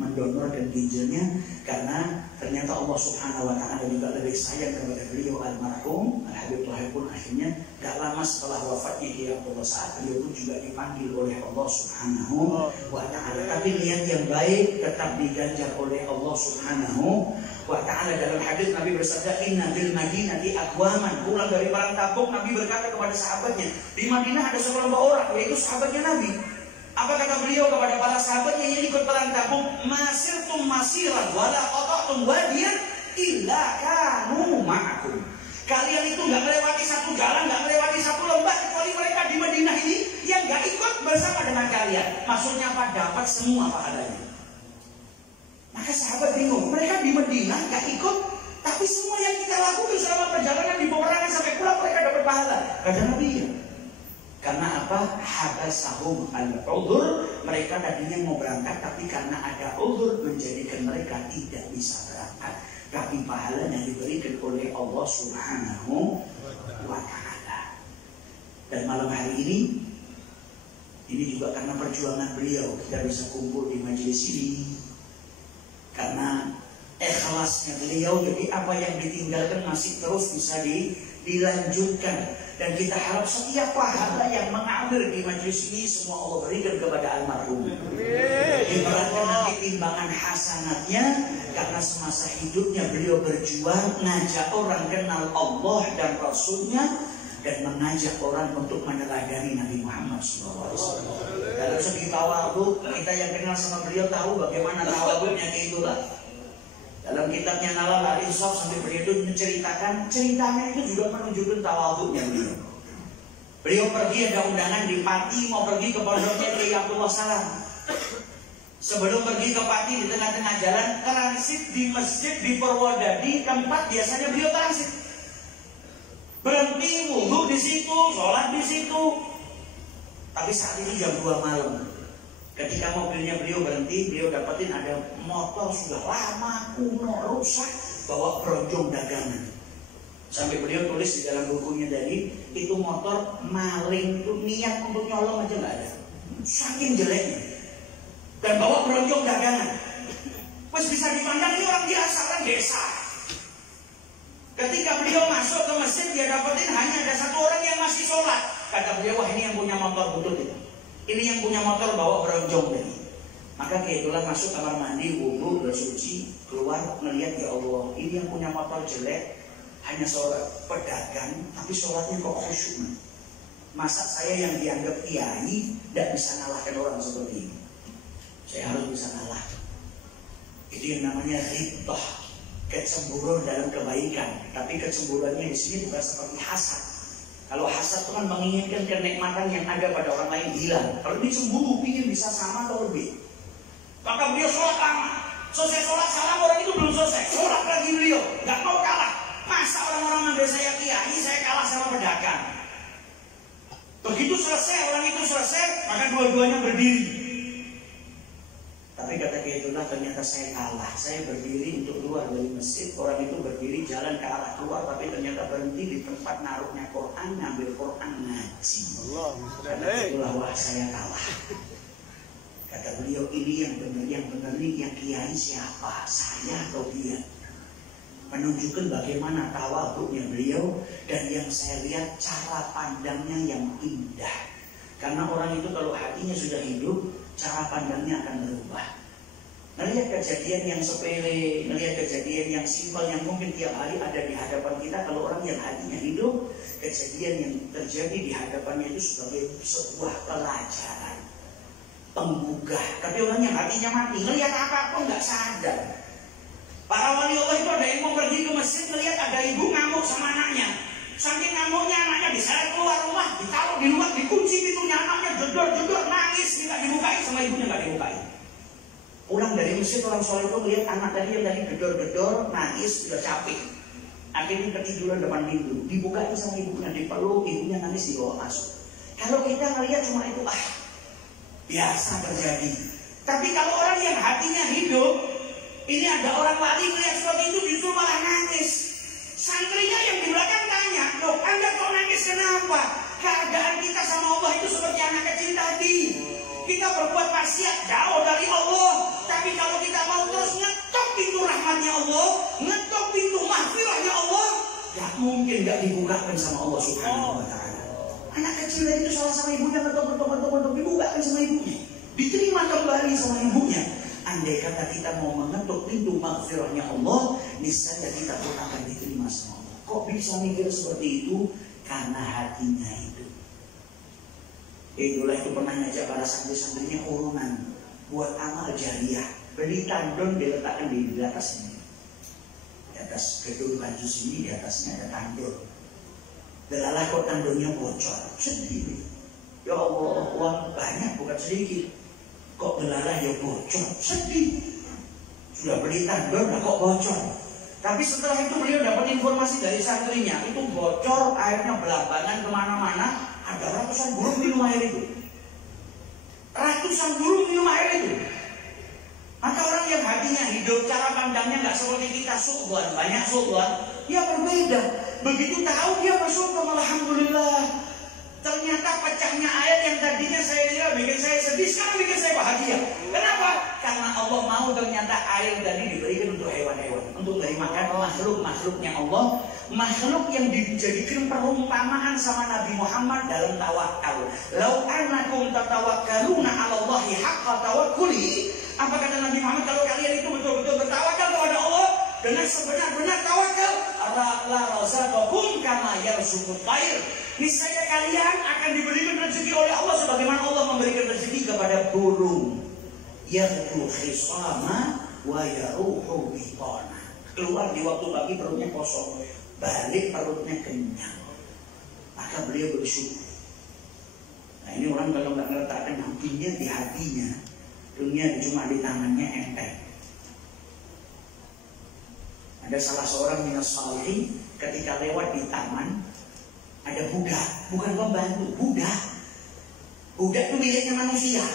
mendonorkan ginjalnya, karena ternyata Allah Subhanahu wa ta'ala juga lebih sayang kepada beliau almarhum Al-Habib Thalib pun akhirnya gak lama setelah wafatnya Kiai Abdul As'ad, beliau pun juga dipanggil oleh Allah Subhanahu wa ta'ala. Tapi niat yang baik tetap diganjar oleh Allah Subhanahu wa ta'ala. Dalam hadis Nabi bersabda, inna bil madinati aqwaman, pulang dari perang Tabuk Nabi berkata kepada sahabatnya, di Madinah ada sekelompok orang, yaitu sahabatnya Nabi. Apa kata beliau kepada para sahabatnya yang ikut perang Tabuk? Masirtum masiran wala qata'tum wadiyan illa kanu ma'akum. Kalian itu nggak melewati satu jalan, nggak melewati satu lembah kecuali mereka di Madinah ini yang nggak ikut bersama dengan kalian. sekalian. Maksudnya apa? Dapat semua pahalanya. Maka sahabat bingung. Mereka di Madinah gak ikut, tapi semua yang kita lakukan selama perjalanan di peperangan sampai pulang mereka dapat pahala. Kata Nabi ya. Karena apa? Habasahum al-udhur. Mereka tadinya mau berangkat, tapi karena ada udhur menjadikan mereka tidak bisa berangkat. Tapi pahalanya diberikan oleh Allah Subhanahu wa ta'ala. Dan malam hari ini juga karena perjuangan beliau kita bisa kumpul di majelis ini. Karena ikhlasnya beliau, jadi apa yang ditinggalkan masih terus bisa dilanjutkan. Dan kita harap setiap pahala yang mengalir di majelis ini semua Allah berikan kepada almarhum. Ibaratkan nanti timbangan hasanatnya, karena semasa hidupnya beliau berjuang ngajak orang kenal Allah dan Rasulnya, dan mengajak orang untuk meneladani Nabi Muhammad SAW. Dalam segi tawadhu, kita yang kenal sama beliau tahu bagaimana tawadhunya itulah. Dalam kitabnya Nalal al-Insaf sampai beliau itu menceritakan, ceritanya itu juga menunjukkan tawadhunya beliau. Beliau pergi ada undangan di Pati, mau pergi ke pondoknya Kiai Abdullah Salam. Sebelum pergi ke Pati, di tengah-tengah jalan transit di masjid di Purwodadi, tempat biasanya beliau transit. Berhenti wudhu di situ, sholat di situ. Tapi saat itu jam 2 malam. Ketika mobilnya beliau berhenti, beliau dapetin ada motor sudah lama, kuno, rusak, bawa bronjong dagangan. Sampai beliau tulis di dalam bukunya tadi, itu motor maling, itu niat untuk nyolong aja nggak ada. Saking jeleknya. Dan bawa bronjong dagangan. Wes bisa dipandang ini orang biasa, orang desa. Ketika beliau masuk ke masjid, dia dapetin hanya ada satu orang yang masih sholat. Kata beliau, wah ini yang punya motor butut itu. Ini yang punya motor bawa beronjong tadi. Maka kebetulan masuk kamar mandi, wudhu, bersuci, keluar melihat, ya Allah, ini yang punya motor jelek, hanya sholat pedagang, tapi sholatnya kok khusyuk. Masa saya yang dianggap kiai tidak bisa ngalahkan orang seperti ini? Saya harus bisa ngalah. Itu yang namanya ribbah, kecemburuan dalam kebaikan. Tapi kecemburuannya di sini bukan seperti hasad. Kalau hasad itu kan menginginkan kenikmatan yang ada pada orang lain hilang. Kalau ini cemburu, ingin bisa sama atau lebih. Maka beliau sholat lama. Selesai sholat salam, orang itu belum selesai. Sholat lagi beliau, nggak mau kalah. Masa orang-orang manggil saya kiai, saya kalah sama pedagang. Begitu selesai, orang itu selesai, maka dua-duanya berdiri. Tapi kata keitulah ternyata saya kalah. Saya berdiri untuk keluar dari masjid, orang itu berdiri jalan ke arah keluar, tapi ternyata berhenti di tempat naruhnya Quran, ngambil Quran ngaji. Kata keitulah, wah saya kalah. Kata beliau, ini yang benar nih, yang kiai siapa? Saya atau dia? Menunjukkan bagaimana tawadhunya beliau, dan yang saya lihat cara pandangnya yang indah. Karena orang itu kalau hatinya sudah hidup, cara pandangnya akan berubah. Melihat kejadian yang sepele, melihat kejadian yang simpel yang mungkin tiap hari ada di hadapan kita, kalau orang yang hatinya hidup, kejadian yang terjadi di hadapannya itu sebagai sebuah pelajaran, penggugah. Tapi orang yang hatinya mati, melihat apapun nggak sadar. Para wali Allah itu ada yang mau pergi ke masjid, melihat ada ibu ngamuk sama anaknya. Saking ngamuknya anaknya diseret keluar rumah, ditaruh di luar, dikunci pintunya, anaknya jedor-jedor, nangis, minta dibukain, sama ibunya nggak dibukain. Pulang dari masjid, orang soleh itu melihat anak tadi yang tadi gedor-gedor, nangis, sudah capek. Akhirnya ketiduran depan pintu, dibukain sama ibunya, dipeluk, ibunya nangis, dibawa masuk. Kalau kita ngelihat cuma itu, biasa terjadi. Tapi kalau orang yang hatinya hidup, ini ada orang wali melihat seperti itu justru malah nangis. Santrinya yang di belakang tanya, loh Anda kok nangis kenapa? Keadaan kita sama Allah itu seperti anak kecil tadi. Kita berbuat maksiat jauh dari Allah, tapi kalau kita mau terus ngetok pintu rahmatnya Allah, ngetok pintu mahfirahnya Allah, gak mungkin gak dibukakan sama Allah Subhanahu wa ta'ala. Anak kecil itu salah sama ibunya, ngetok dibukakan sama ibunya, diterima kembali sama ibunya. Andai kata kita mau mengetuk pintu maghfirahnya Allah, niscaya kita pun akan diterima sama Allah. Kok bisa mikir seperti itu? Karena hatinya itu. Itulah itu pernah ngajak para santri-santrinya urunan buat amal jariah. Beli tandon diletakkan di atas ini. Di atas gedung baju sini, di atasnya ada tandon. Delalah kok tandonnya bocor. Sedih. Ya Allah, uang banyak bukan sedikit. Kok belalah ya bocor, sedih. Sudah beli tandon, kok bocor. Tapi setelah itu beliau dapat informasi dari santrinya, itu bocor, airnya belambangan kemana-mana. Ada ratusan burung minum air itu. Ratusan burung minum air itu. Maka orang yang hatinya hidup, cara pandangnya nggak seperti kita, su'ban, banyak su'ban, dia berbeda. Begitu tahu dia bersyukur, alhamdulillah. Ternyata pecahnya air yang tadinya saya kira bikin saya sedih, sekarang bikin saya bahagia. Kenapa? Karena Allah mau ternyata air tadi diberikan untuk hewan-hewan, untuk dari makan makhluk-makhluknya Allah, makhluk yang dijadikan perumpamaan sama Nabi Muhammad dalam tawakal. Lau annakum tatawakkaluna 'ala Allahi haqqa tawakkuli. Apa kata Nabi Muhammad, kalau kalian itu betul-betul bertawakal kepada Allah dengan sebenar-benar tawakal, la razaqakum kama yarzuqut tayr. Niscaya kalian akan diberikan rezeki oleh Allah sebagaimana Allah memberikan rezeki kepada burung. Yaghdu khisama wa yaruhu bitana. Keluar di waktu pagi perutnya kosong, balik perutnya kenyang. Maka beliau bersyukur. Nah ini orang kalau nggak ngeletakkan hatinya di hatinya, dunia cuma di tangannya enteng. Ada salah seorang minas salihin ketika lewat di taman, ada budak, bukan pembantu, budak. Budak itu miliknya manusia.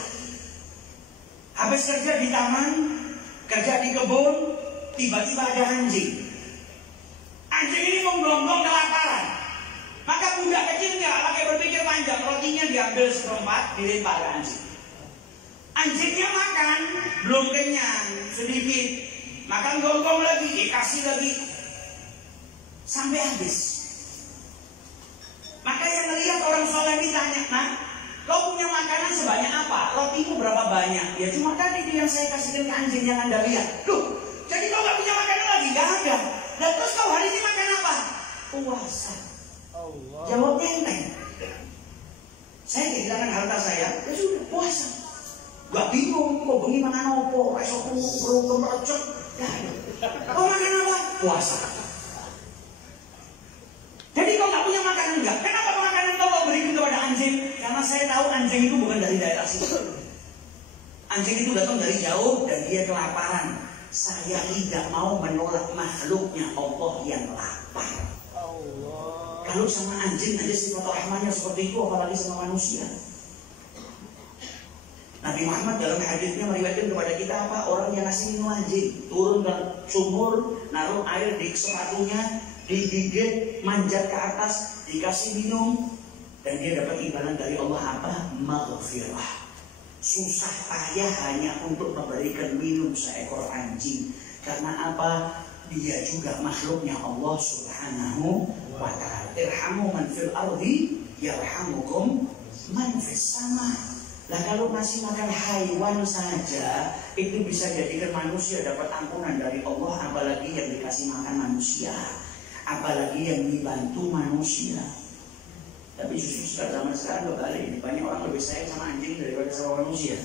Habis kerja di taman, kerja di kebun, tiba-tiba ada anjing. Anjing ini menggonggong kelaparan. Maka budak kecilnya pakai berpikir panjang, rotinya diambil seperempat, dilempar ke anjing. Anjingnya makan, belum kenyang, sedikit. Makan gonggong lagi, dikasih lagi. Sampai habis. Maka yang ngelihat orang soleh ini tanya, nah, kau punya makanan sebanyak apa? Rotimu berapa banyak? Ya cuma tadi yang saya kasihkan ke anjing yang Anda lihat. Loh, jadi kau gak punya makanan lagi? Gak ada. Dan terus kau hari ini makan apa? Puasa. Jawabnya enteng. Saya kehilangan harta saya, ya sudah puasa. Gak bingung, kau bengi makan apa? Esok perlu kemercek. Gak ada. Kau makan apa? Puasa. Jadi kau nggak punya makanan enggak? Kenapa makanan kau berikan kepada anjing? Karena saya tahu anjing itu bukan dari daerah sini. Anjing itu datang dari jauh dan dia kelaparan. Saya tidak mau menolak makhluknya Allah yang lapar. Kalau sama anjing aja sifat rahmannya seperti itu, apalagi sama manusia. Nabi Muhammad dalam hadisnya meriwayatkan kepada kita apa? Orang yang ngasih minum anjing, turun ke sumur, naruh air di sepatunya, digigit, manjat ke atas, dikasih minum, dan dia dapat imbalan dari Allah apa? Maghfirah. Susah payah hanya untuk memberikan minum seekor anjing. Karena apa? Dia juga makhluknya Allah Subhanahu wa ta'ala. Irhamu man fil ardi yarhamukum man fis sama. Nah kalau masih makan haiwan saja, itu bisa jadikan manusia dapat ampunan dari Allah, apalagi yang dikasih makan manusia, apalagi yang dibantu manusia. Tapi justru zaman sekarang berbalik, banyak orang lebih sayang sama anjing daripada sama manusia.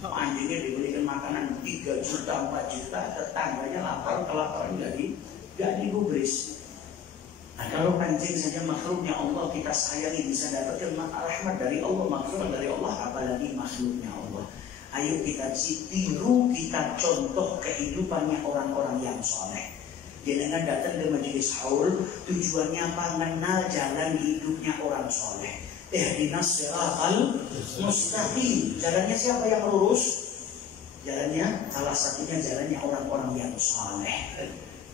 Anjingnya diberikan makanan 3 juta, 4 juta, tetangganya lapar, kelaparan gak digubris. Nah kalau anjing saja makhluknya Allah kita sayangi, bisa dapatkan rahmat dari Allah, maghfirah dari Allah, apalagi makhluknya Allah. Ayo kita tiru, kita contoh kehidupannya orang-orang yang soleh. Jangan datang ke majelis haul, tujuannya apa? Mengenal jalan hidupnya orang soleh. Ihdinas siratal mustaqim. Jalannya siapa yang lurus? Jalannya salah satunya jalannya orang-orang yang soleh.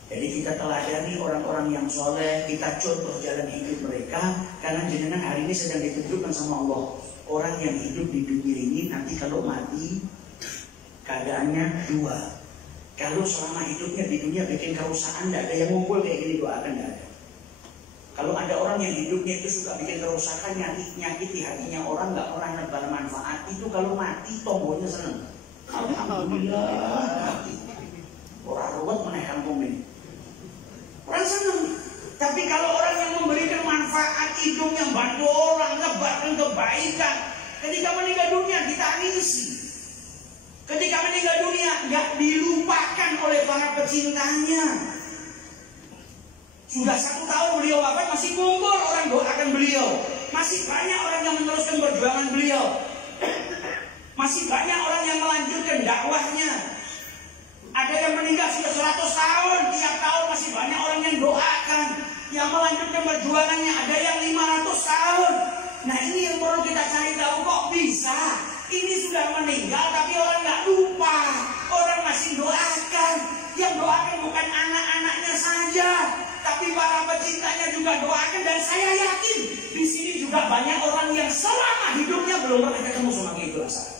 Jadi kita teladani orang-orang yang soleh, kita contoh jalan hidup mereka. Karena jenengan hari ini sedang ditunjukkan sama Allah. Orang yang hidup di dunia ini nanti kalau mati keadaannya 2. Kalau selama hidupnya di dunia bikin kerusakan, tidak ada yang ngumpul kayak gini, doakan tidak ada. Kalau ada orang yang hidupnya itu suka bikin kerusakan, nyakiti hatinya orang, nggak pernah nebar manfaat, itu kalau mati tombolnya seneng. Alhamdulillah mati. Orang ruwet menahan ini. Orang senang. Tapi kalau orang yang memberikan manfaat hidupnya, bantu orang, ngebarkan kebaikan, ketika meninggal dunia ditangisi. Ketika meninggal dunia nggak dilupakan oleh para pecintanya. Sudah 1 tahun beliau wafat, masih kumpul orang doakan beliau. Masih banyak orang yang meneruskan perjuangan beliau. juga doakan, dan saya yakin di sini juga banyak orang yang selama hidupnya belum pernah ketemu sama Ki Abdul Asad.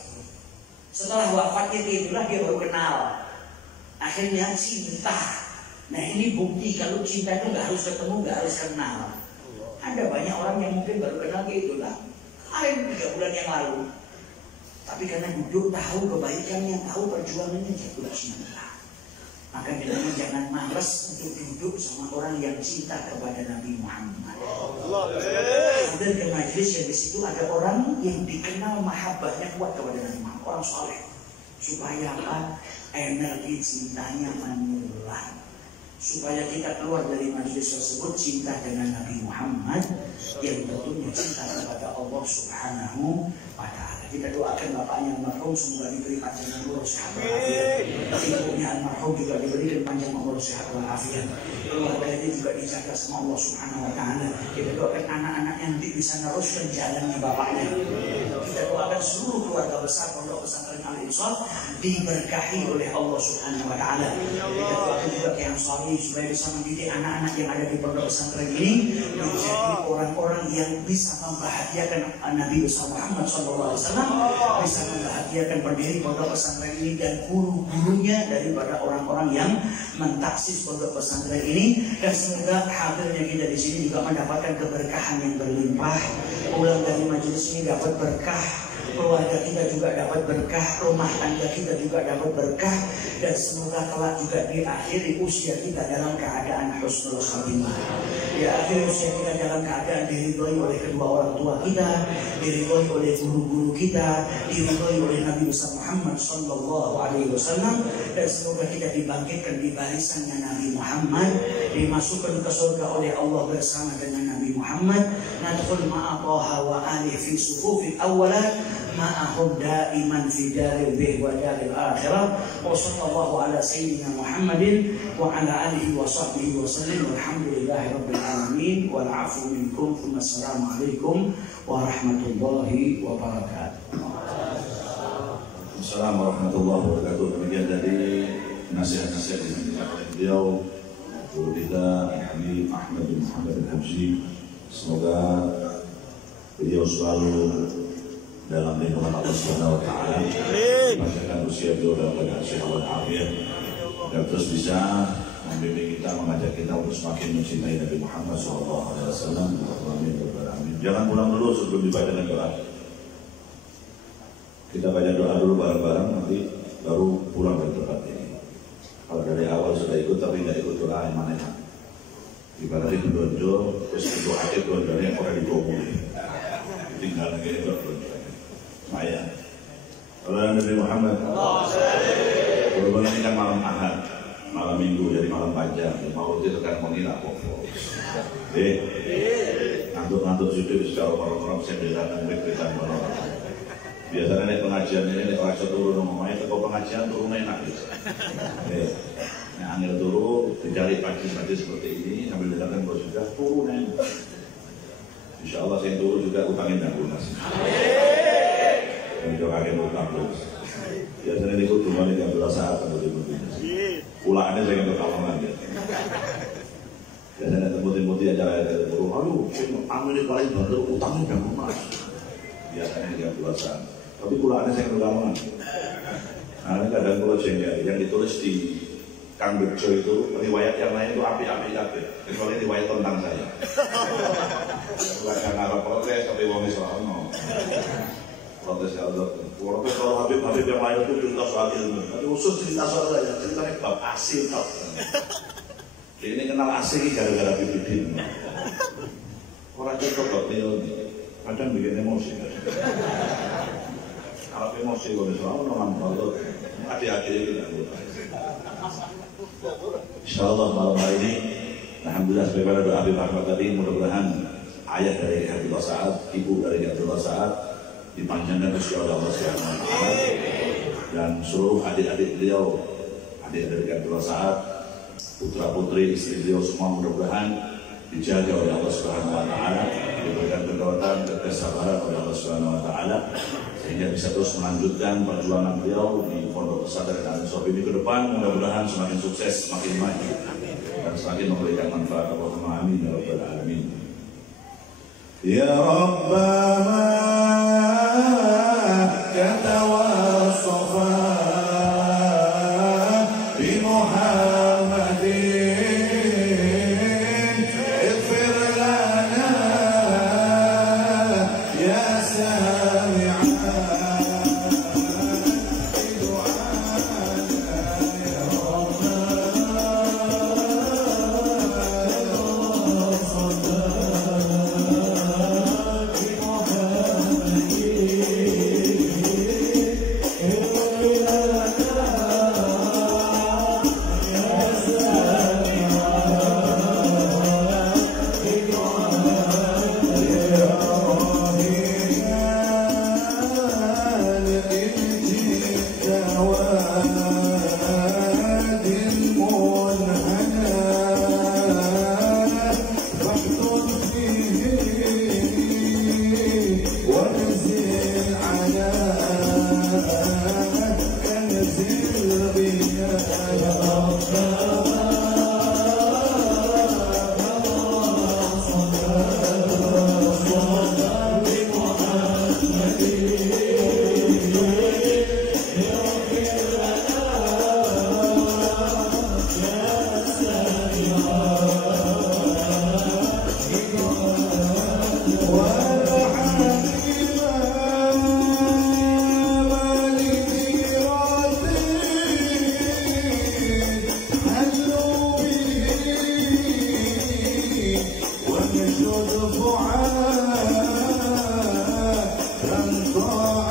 Setelah wafatnya Ki Abdullah dia baru kenal. Akhirnya cinta. Nah ini bukti kalau cinta itu nggak harus ketemu, nggak harus kenal. Ada banyak orang yang mungkin baru kenal Ki Abdullah kemarin 3 bulan yang lalu. Tapi karena duduk tahu kebaikannya, tahu perjuangannya, dia pula cinta. Maka kita jangan males untuk duduk sama orang yang cinta kepada Nabi Muhammad. Dan ke majlis yang di situ ada orang yang dikenal mahabbahnya kuat kepada Nabi Muhammad, orang soleh. Supaya apa? Energi cintanya menular. Supaya kita keluar dari majlis tersebut cinta dengan Nabi Muhammad, yang tentunya cinta kepada Allah Subhanahu wa Ta'ala. Kita doakan bapaknya almarhum semoga diberi panjang umur sehat walafiat. Ibunya almarhum juga diberikan panjang umur sehat walafiat. Keluarganya juga dijaga sama Allah Subhanahu wa Ta'ala. Kita doakan anak-anaknya nanti bisa neruskan jalannya bapaknya. Kita doakan seluruh keluarga besar Pondok Pesantren Al-Insaf diberkahi oleh Allah Subhanahu wa Ta'ala. Kita doakan juga yang soleh supaya bisa mendidik anak-anak yang ada di pondok pesantren ini menjadi orang-orang yang bisa membahagiakan Nabi besar Muhammad SAW, bisa membahagiakan pendiri pondok pesantren ini dan guru-gurunya daripada orang-orang yang mentaksis pondok pesantren ini. Dan semoga hadirnya kita di sini juga mendapatkan keberkahan yang berlimpah. Pulang dari majelis ini dapat berkah, keluarga kita juga dapat berkah, rumah tangga kita juga dapat berkah, dan semoga kelak juga diakhiri usia kita dalam keadaan husnul khatimah. Diakhiri usia kita dalam keadaan diridhoi oleh kedua orang tua kita, diridhoi oleh guru-guru kita, diridhoi oleh Nabi besar Muhammad sallallahu alaihi wasallam, dan semoga kita dibangkitkan di barisannya Nabi Muhammad, dimasukkan ke surga oleh Allah bersama dengan Nabi Muhammad. Nadkhul ma'a Taha wa alihi fi sufufil awwalat ma'ahum da'iman fi daril bih wa daril akhirah. Wa sallallahu ala sayyidina Muhammadin wa ala alihi wa sahbihi wa sallim. Walhamdulillahi rabbil alamin wal afu minkum. Assalamualaikum warahmatullahi wabarakatuh. Assalamualaikum warahmatullahi wabarakatuh. Demikian dari nasihat-nasihat yang disampaikan oleh beliau, guru kita Habib Ahmad bin Muhammad Al-Habsyi. Semoga beliau selalu dalam lindungan Allah Subhanahu wa Ta'ala, memasyakan usia beliau dalam keadaan sehat walafiat, dan terus bisa membimbing kita, mengajak kita untuk semakin mencintai Nabi Muhammad SAW. Amin. Jangan pulang dulu sebelum dibacakan doa. Kita baca doa dulu bareng-bareng, nanti baru pulang dari tempat ini. Kalau dari awal sudah ikut tapi tidak ikut doa, yang mana ya? Ibaratnya belonjo, terus itu akhir belonjonya orang digomuli, tinggal lagi itu belonjo. Maya, kalau Nabi Muhammad, kalau ini kan malam Ahad, malam Minggu, jadi malam panjang. Mau itu kan mengira pokok. Ngantuk-ngantuk sudah secara orang-orang saya belajar dan orang. Biasanya nih pengajian ini kalau saya turun ngomongnya, kalau pengajian turun enak gitu. Nah, angin turun, dicari pagi-pagi seperti ini, sambil dengarkan bos juga turun enak. Insya Allah saya turun juga utangin dan lunas. Dan juga akan utang terus. Biasanya ini kudu mani 13 saat atau 15 menit. Pulaannya saya untuk kalongan ya. Biasanya temu-temu acara ada turun. Aduh, amin paling bantu utangin dan lunas. Biasanya 13 saat. Tapi pulaannya saya untuk kalongan. Nah, ini kadang kalau yang ditulis di Kang Bejo itu, riwayat yang lain itu api-api, kecuali riwayat tentang saya. Bukan arah protes, tapi wong Islam no. Protes ya Allah. Protes kalau Habib yang lain itu cerita soal ilmu. Tapi khusus cerita soal saya, ceritanya bab asing tau. Ini kenal asing gara-gara bibit. Orang cocok kok ini, kadang bikin emosi. Kalau emosi wong Islam no ngambil adik-adik itu tidak boleh. InsyaAllah malam hari ini, alhamdulillah sebagaimana doa Habib Ahmad tadi, mudah-mudahan ayah dari Abdullah Sa'ad, ibu dari Abdullah Sa'ad dipanjangkan usia oleh Allah Subhanahu wa Ta'ala, dan seluruh adik-adik beliau, adik dari Abdullah Sa'ad, putra-putri istri beliau semua mudah-mudahan dijaga oleh Allah Subhanahu wa Ta'ala, diberikan kekuatan dan kesabaran oleh Allah Subhanahu wa Ta'ala, sehingga bisa terus melanjutkan perjuangan beliau di Pondok Pesantren Al-Insaf ini ke depan. Mudah-mudahan semakin sukses, semakin maju. akan semakin memberikan manfaat. Allahumma amin ya rabbal alamin. Ya Rabbana kata wassafa bi Muhammadin ighfir lana ya sami'a Oh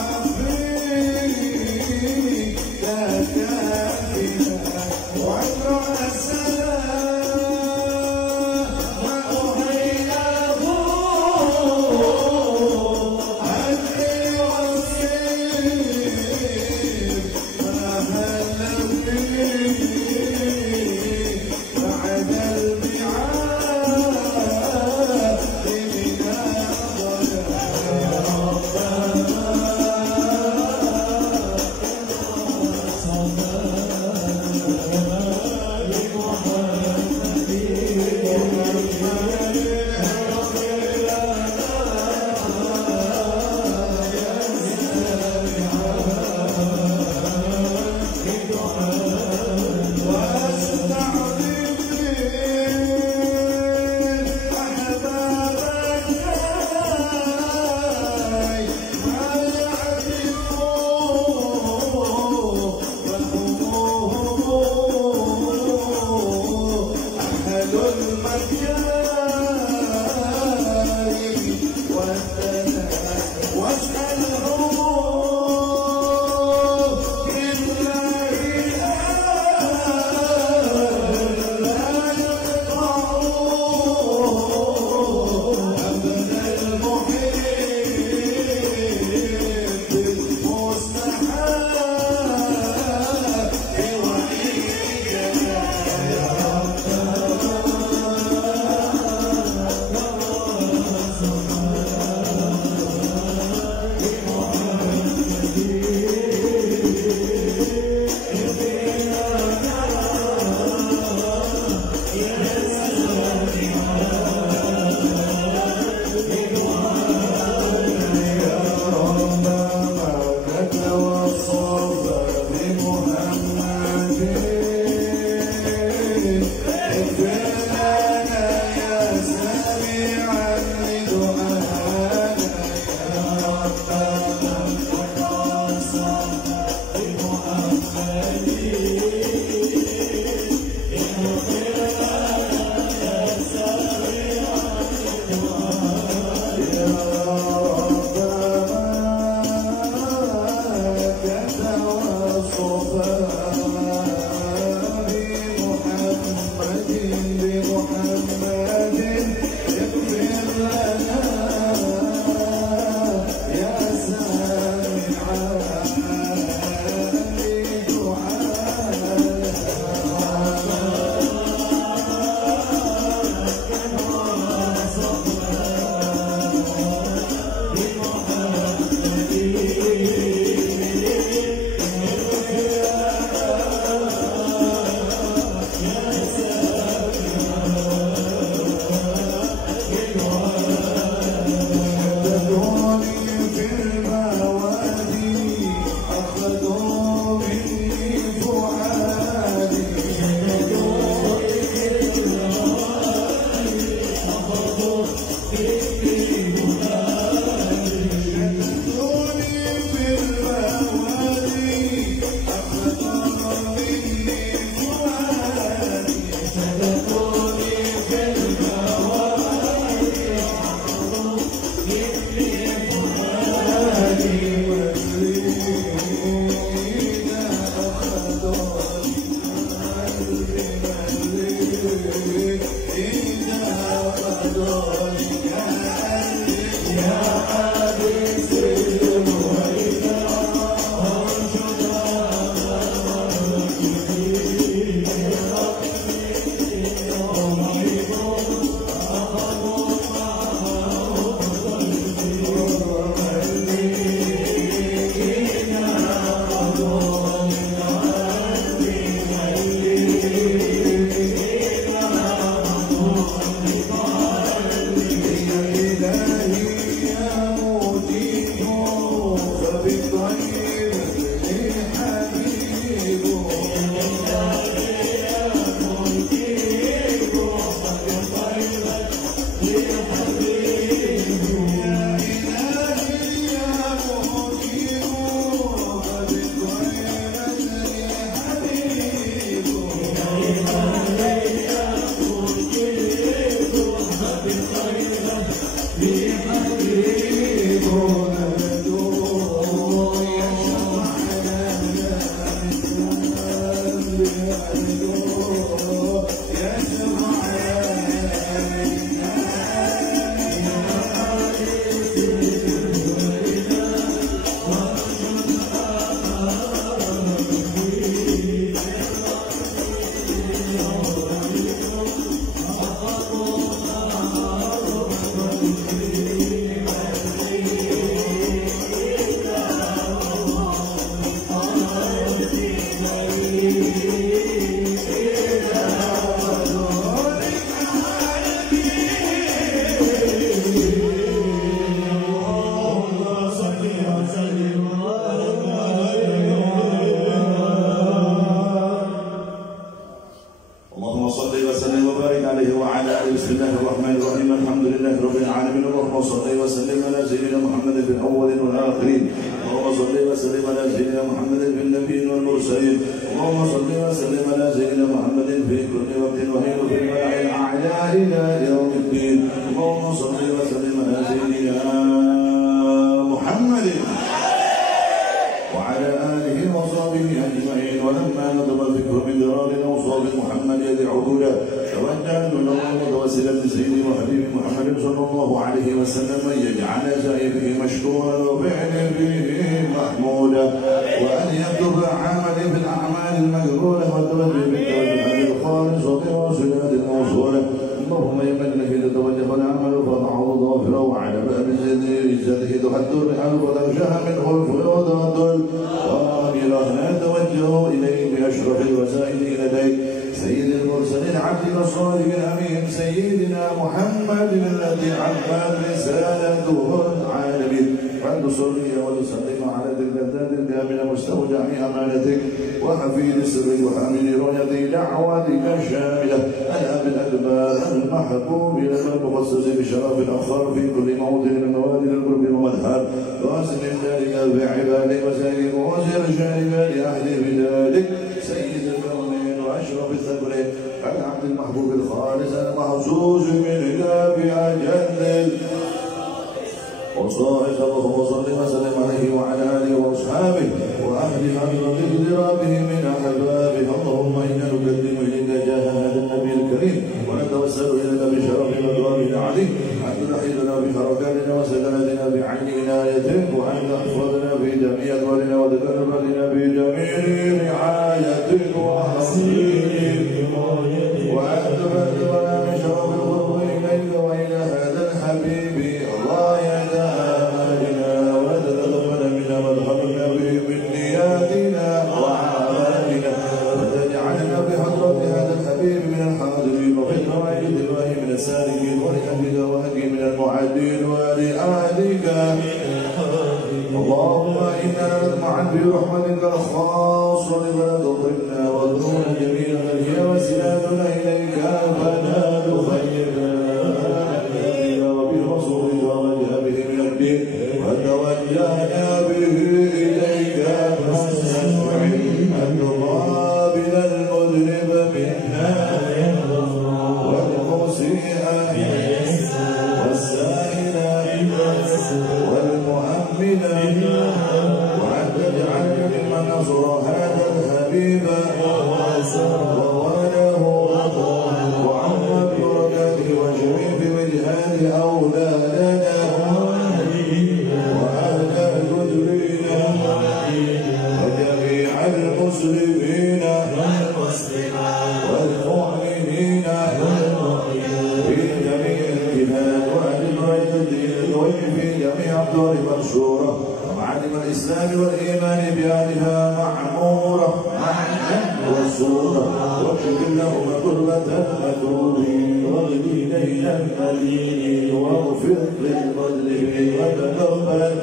واغفر للمذنبين وتقبل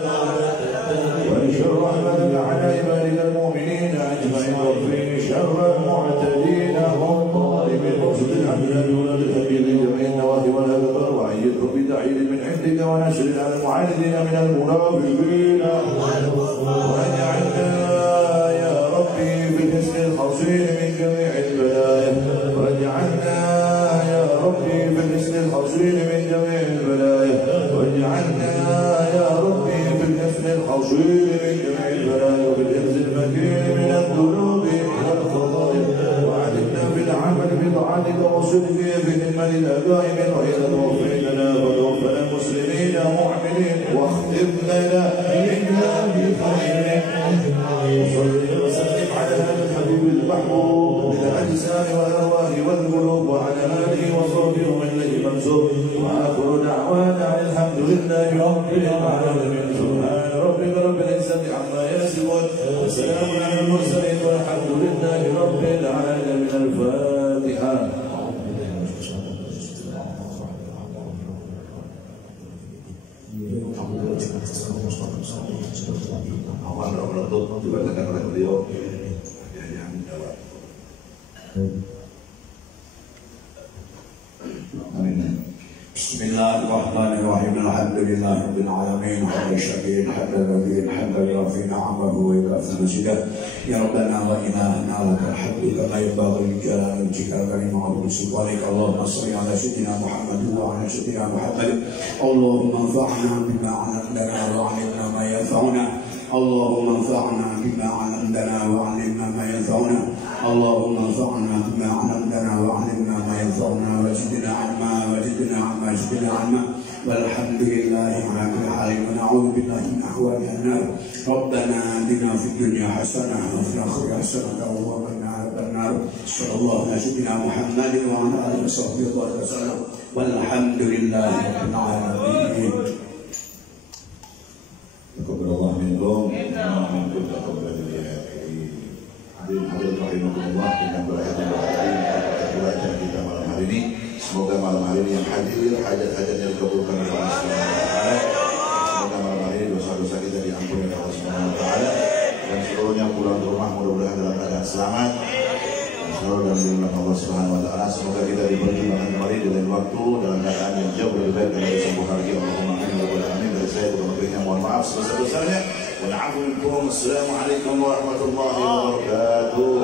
وانشر الرافقين واجعلنا يا ربي بالحسن الحصين من جميع البلايا واجعلنا يا ربي بالحسن الحصين من جميع البلايا واجعلنا يا ربي بالحسن الحصين من جميع البلايا وبالحفظ المكين من الذنوب والخطايا وعلمنا بالعمل بطاعتك وصدقك بهمة الآباء من وإذا توفيتنا فتوفنا مسلمين مؤمنين واختم لنا منا بخير وصل وسلم على هذا الحبيب المحبوب للأجسام والأرواح والقلوب وعلى آله وصحبه ومن له منسوب وآخر دعوانا الحمد لله رب العالمين سبحان ربك رب العزة عما يصفون وسلام على المرسلين والحمد لله رب العالمين. الفاتحة. Awal Ramadan dibacakan oleh beliau yang jawab. Amin. Bismillahirrahmanirrahim. Alhamdulillahirabbil alamin. Hamdan syakirin, hamdan katsiran, hamdan yuwafi ni'amahu wa yukafi mazidah. Ya Rabbana wa ilahana lakal hamdu kama yanbaghi li jalali wajhika al-karim wa 'azimi sultanika. Allahumma shalli ala sayyidina Muhammad wa ala sayyidina Muhammad. Allahumma anfa'na bima 'allamtana wa 'allimna ma yanfa'una. Allahumma anfa'na bima 'allamtana wa 'allimna ma yanfa'una. Allahumma anfa'na bima 'allamtana wa 'allimna ma yanfa'una wa zidna 'ilma walhamdulillahi ala kulli halin wa na'udzu billahi min ahwali an-nar. Rabbana atina fid dunya hasanah wa fil akhirati hasanah wa qina adzabannar. Sallallahu alaihi sayyidina Muhammadin wa ala alihi washabbihi wa sallam. Walhamdulillahi rabbil alamin. Taqabbalallahu minkum wa minkum taqabbal ya hadirin rahimakumullah. Dengan berakhirnya bacaan kita malam hari ini, semoga malam hari ini yang hadir hajat-hajatnya dikabulkan oleh Allah Subhanahu wa taala. Semoga malam hari ini dosa-dosa kita diampuni oleh Allah Subhanahu wa taala dan seluruhnya pulang ke rumah mudah-mudahan dalam keadaan selamat. Selalu dalam lindungan Allah Subhanahu wa taala. Semoga kita diperjuangkan kembali di lain waktu dalam keadaan yang jauh lebih baik dan disembuhkan lagi. Allahumma amin wa amin. Dari saya kurang-lebihnya mohon maaf sebesar-besarnya. Wa na'udzu bikum. Assalamualaikum warahmatullahi wabarakatuh.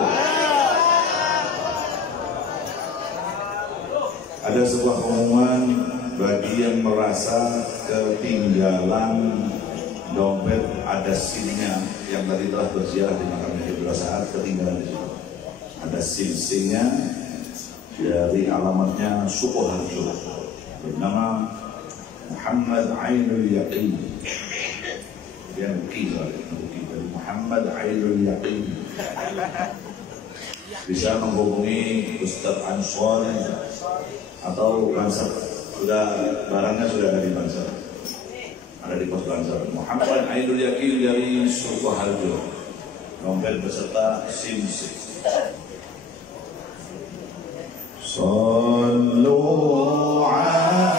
Ada sebuah pengumuman bagi yang merasa ketinggalan dompet ada SIM-nya yang tadi telah berziarah di makam Habibullah Sa'ad, ketinggalan di situ. Ada SIM-nya dari alamatnya Sukoharjo bernama Muhammad Ainul Yaqin. Dia Buki dari Muhammad Ainul Yaqin. Bisa menghubungi Ustadz Ansor atau Bansar. Barangnya sudah ada di Bansar, ada di pos Bansar. Muhammad Ainul Yaqin dari Sukoharjo, dompet beserta SIM. Sallu ala